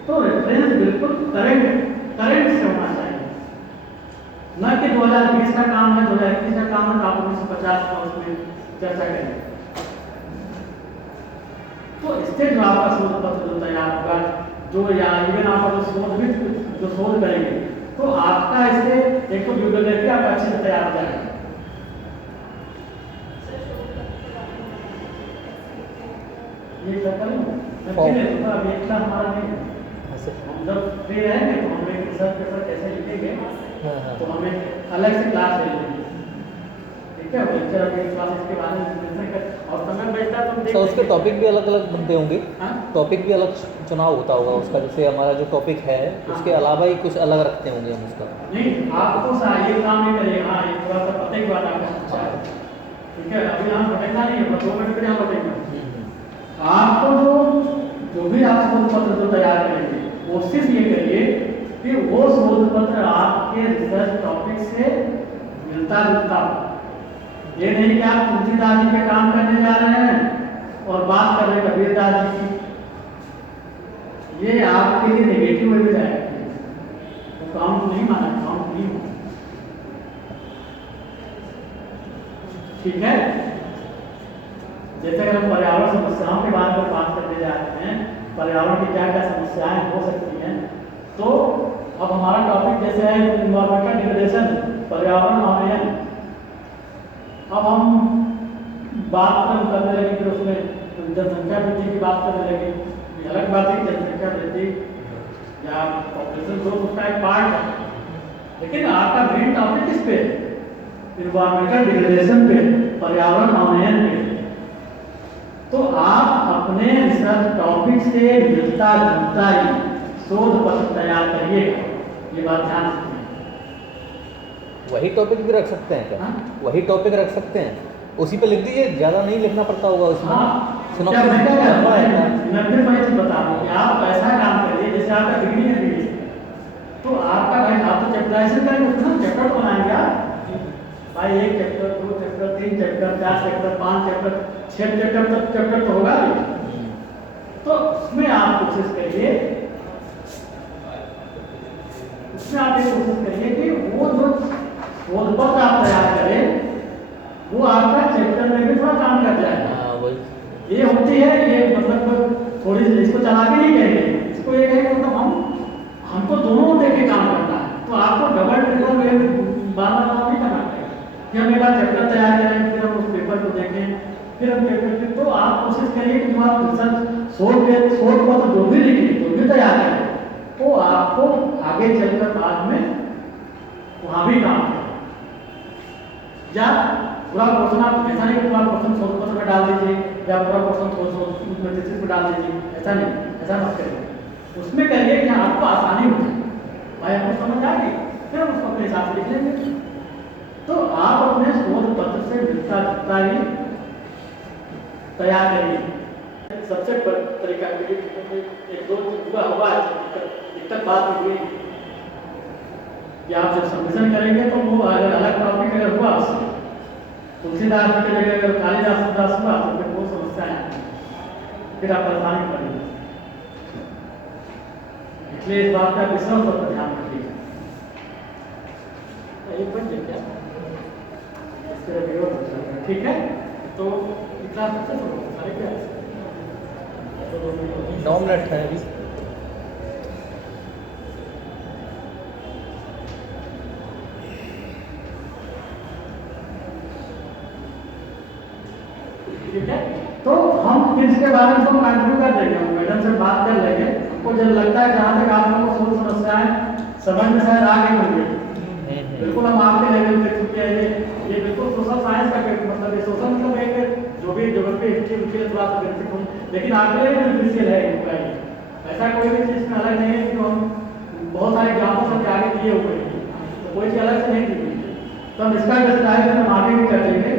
तो रेफरेंस बिल्कुल करंट से होना चाहिए, न कि 2020 का काम है, 2021 का काम है तो आप 1950 का उसमें चर्चा करें। तो इससे जो आपका शोध पत्र जो तैयार होगा, जो या इवन आप जो शोध करेंगे, तो आपका इससे एक तो बिब्लियोग्राफी आपका अच्छे से तैयार हो जाएगा। ये करता अभी एक हमारा नहीं है, हम जब फ्री रहेंगे तो हम एक रिसर्च पेपर कैसे लिखेंगे, तो हमें अलग से क्लास ले लेंगे, ठीक है। लेक्चर अभी क्लास इसके बारे में और समय बचता तो तो उसके टॉपिक भी अलग अलग बनते होंगे, टॉपिक भी अलग चुनाव होता होगा उसका, जैसे हमारा जो टॉपिक है उसके अलावा ही कुछ अलग रखते होंगे हम उसका। नहीं, आपको ये काम नहीं करिएगा। हाँ, ये थोड़ा सा पते की बात आपका अच्छा है, ठीक है। अभी यहाँ भटकना नहीं है, 2 मिनट में यहाँ भटकेंगे। आपको जो भी आप शोध पत्र जो तैयार करेंगे, कोशिश ये करिए कि वो शोध पत्र आपके रिसर्च टॉपिक से मिलता जुलता हो। ये नहीं कि आप तुलसीदास जी पे काम करने जा रहे हैं और बात कर रहे हैं कबीरदास जी की, ये आपके लिए नेगेटिव हो जाएगा, वो काउंट नहीं माना, काउंट नहीं होगा, ठीक है। जैसे अगर हम पर्यावरण समस्याओं के बारे में बात करने जा रहे हैं, पर्यावरण की क्या क्या समस्याएं हो सकती हैं, तो अब हमारा टॉपिक जैसे है एनवायरमेंटल डिग्रेडेशन, पर्यावरण अवनयन। अब हम बात करने लगे, फिर उसमें जनसंख्या वृद्धि की बात करने लगे। ये अलग बात है कि जनसंख्या वृद्धि या पॉपुलेशन ग्रोथ उसका एक पार्ट है, लेकिन आपका मेन टॉपिक किस पे है? एनवायरमेंटल डिग्रेडेशन पे, पर्यावरण अवनयन पे। तो आप अपने रिसर्च टॉपिक से मिलता जुलता ही शोध पत्र तैयार करिएगा, ये बात ध्यान रखिए। वही टॉपिक भी रख सकते हैं क्या? हाँ? वही टॉपिक रख सकते हैं? उसी पे लिख दीजिए, ज़्यादा नहीं लिखना पड़ता होगा उसमें। हाँ क्या मैं क्या कह रहा हूँ, मैं फिर वही चीज़ बता रहा हूँ कि आप ऐसा काम करिए जैसे आपका डिग्री है डिग्री, तो आपका भाई आप तो चैप्टराइजेशन करेंगे उसमें चैप्टर तो बनाएंगे आप भाई, 1 chapter 2 chapter 3 chapter 4 chapter 5 chapter 6 chapter तक चैप्टर तो होगा ही। तो उसमें आप कोशिश करिए, उसमें आप ये कोशिश करिए कि वो जो शोध पत्र आप तैयार करें वो आपका चैप्टर में भी थोड़ा काम कर जाएगा। हाँ वही। ये होती है, ये मतलब थोड़ी सी इसको चला के नहीं कहेंगे, इसको ये कहेंगे मतलब हमको दोनों देखे काम करना है, तो आपको डबल ट्रिपल बार बार काम नहीं करना पड़ेगा कि हम एक बार चैप्टर तैयार करें फिर हम उस पेपर को देखें फिर हम पेपर के, तो आप कोशिश करिए कि जो आप रिसर्च शोध पत्र जो भी लिखें जो भी तैयार करें वो आपको आगे चलकर बाद में वहाँ भी काम करें। या पूरा क्वेश्चन आप ऐसा नहीं पूरा क्वेश्चन शोध पत्र में डाल दीजिए या पूरा क्वेश्चन थीसिस में डाल दीजिए, ऐसा नहीं, ऐसा मत करिए। उसमें करिए कि आपको आसानी हो जाए, भाई आपको समझ आ गई फिर हम उसको अपने हिसाब से लिख लेंगे। तो आप अपने शोध पत्र से मिलता जुलता ही तैयार करिए। सबसे बड़ा तरीका एक दो हुआ दिक्कत बात हुई कि आप जब सबमिशन करेंगे तो वो अगर अलग टॉपिक अगर हुआ उससे तुलसीदास जी की जगह अगर कालिदास दास हुआ तो फिर वो समस्याएं आएंगी, फिर आप परेशानी पड़ेगी। इसलिए इस बात का विशेष तौर पर ध्यान रखिएगा। एक बन जाए क्या इसके लिए ठीक है, तो इतना सारे क्या 9 मिनट है अभी। ठीक है, तो हम फिर इसके बारे में कंटिन्यू कर देंगे, हम मैडम से बात कर लेंगे। हमको जब लगता है जहाँ तक आप लोगों को सोच समस्याएं समझ में शायद आ गई होंगी, बिल्कुल हम आपके लेवल पे, क्योंकि ये बिल्कुल सोशल साइंस का मतलब ये सोशल मतलब एक जो भी ज्योग्राफी हिस्ट्री उनके लिए थोड़ा सा बेसिक हो, लेकिन आपके लिए भी डिफिकल्ट है इनका ही। ऐसा कोई भी चीज़ में अलग नहीं है कि हम बहुत सारे एग्जाम्पल सबके आगे दिए हुए हैं, तो कोई चीज़ अलग से नहीं दी हुई है। तो हम इसका डिस्क्राइब हम आगे भी कर लेंगे।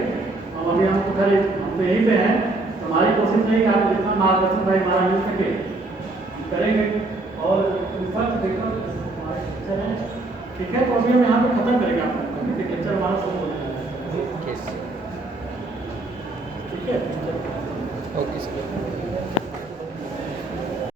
हम अभी हमको खाली हम तो यहीं पे हैं, तो हमारी कोशिश नहीं कि आप जितना मार्गदर्शन भाई हमारा मिल सके करेंगे और सब देखो हमारे टीचर हैं। ठीक है, तो अभी हम यहाँ पे खत्म करेंगे आपको, अभी लेक्चर हमारा शुरू हो जाएगा। ठीक है, ओके सर।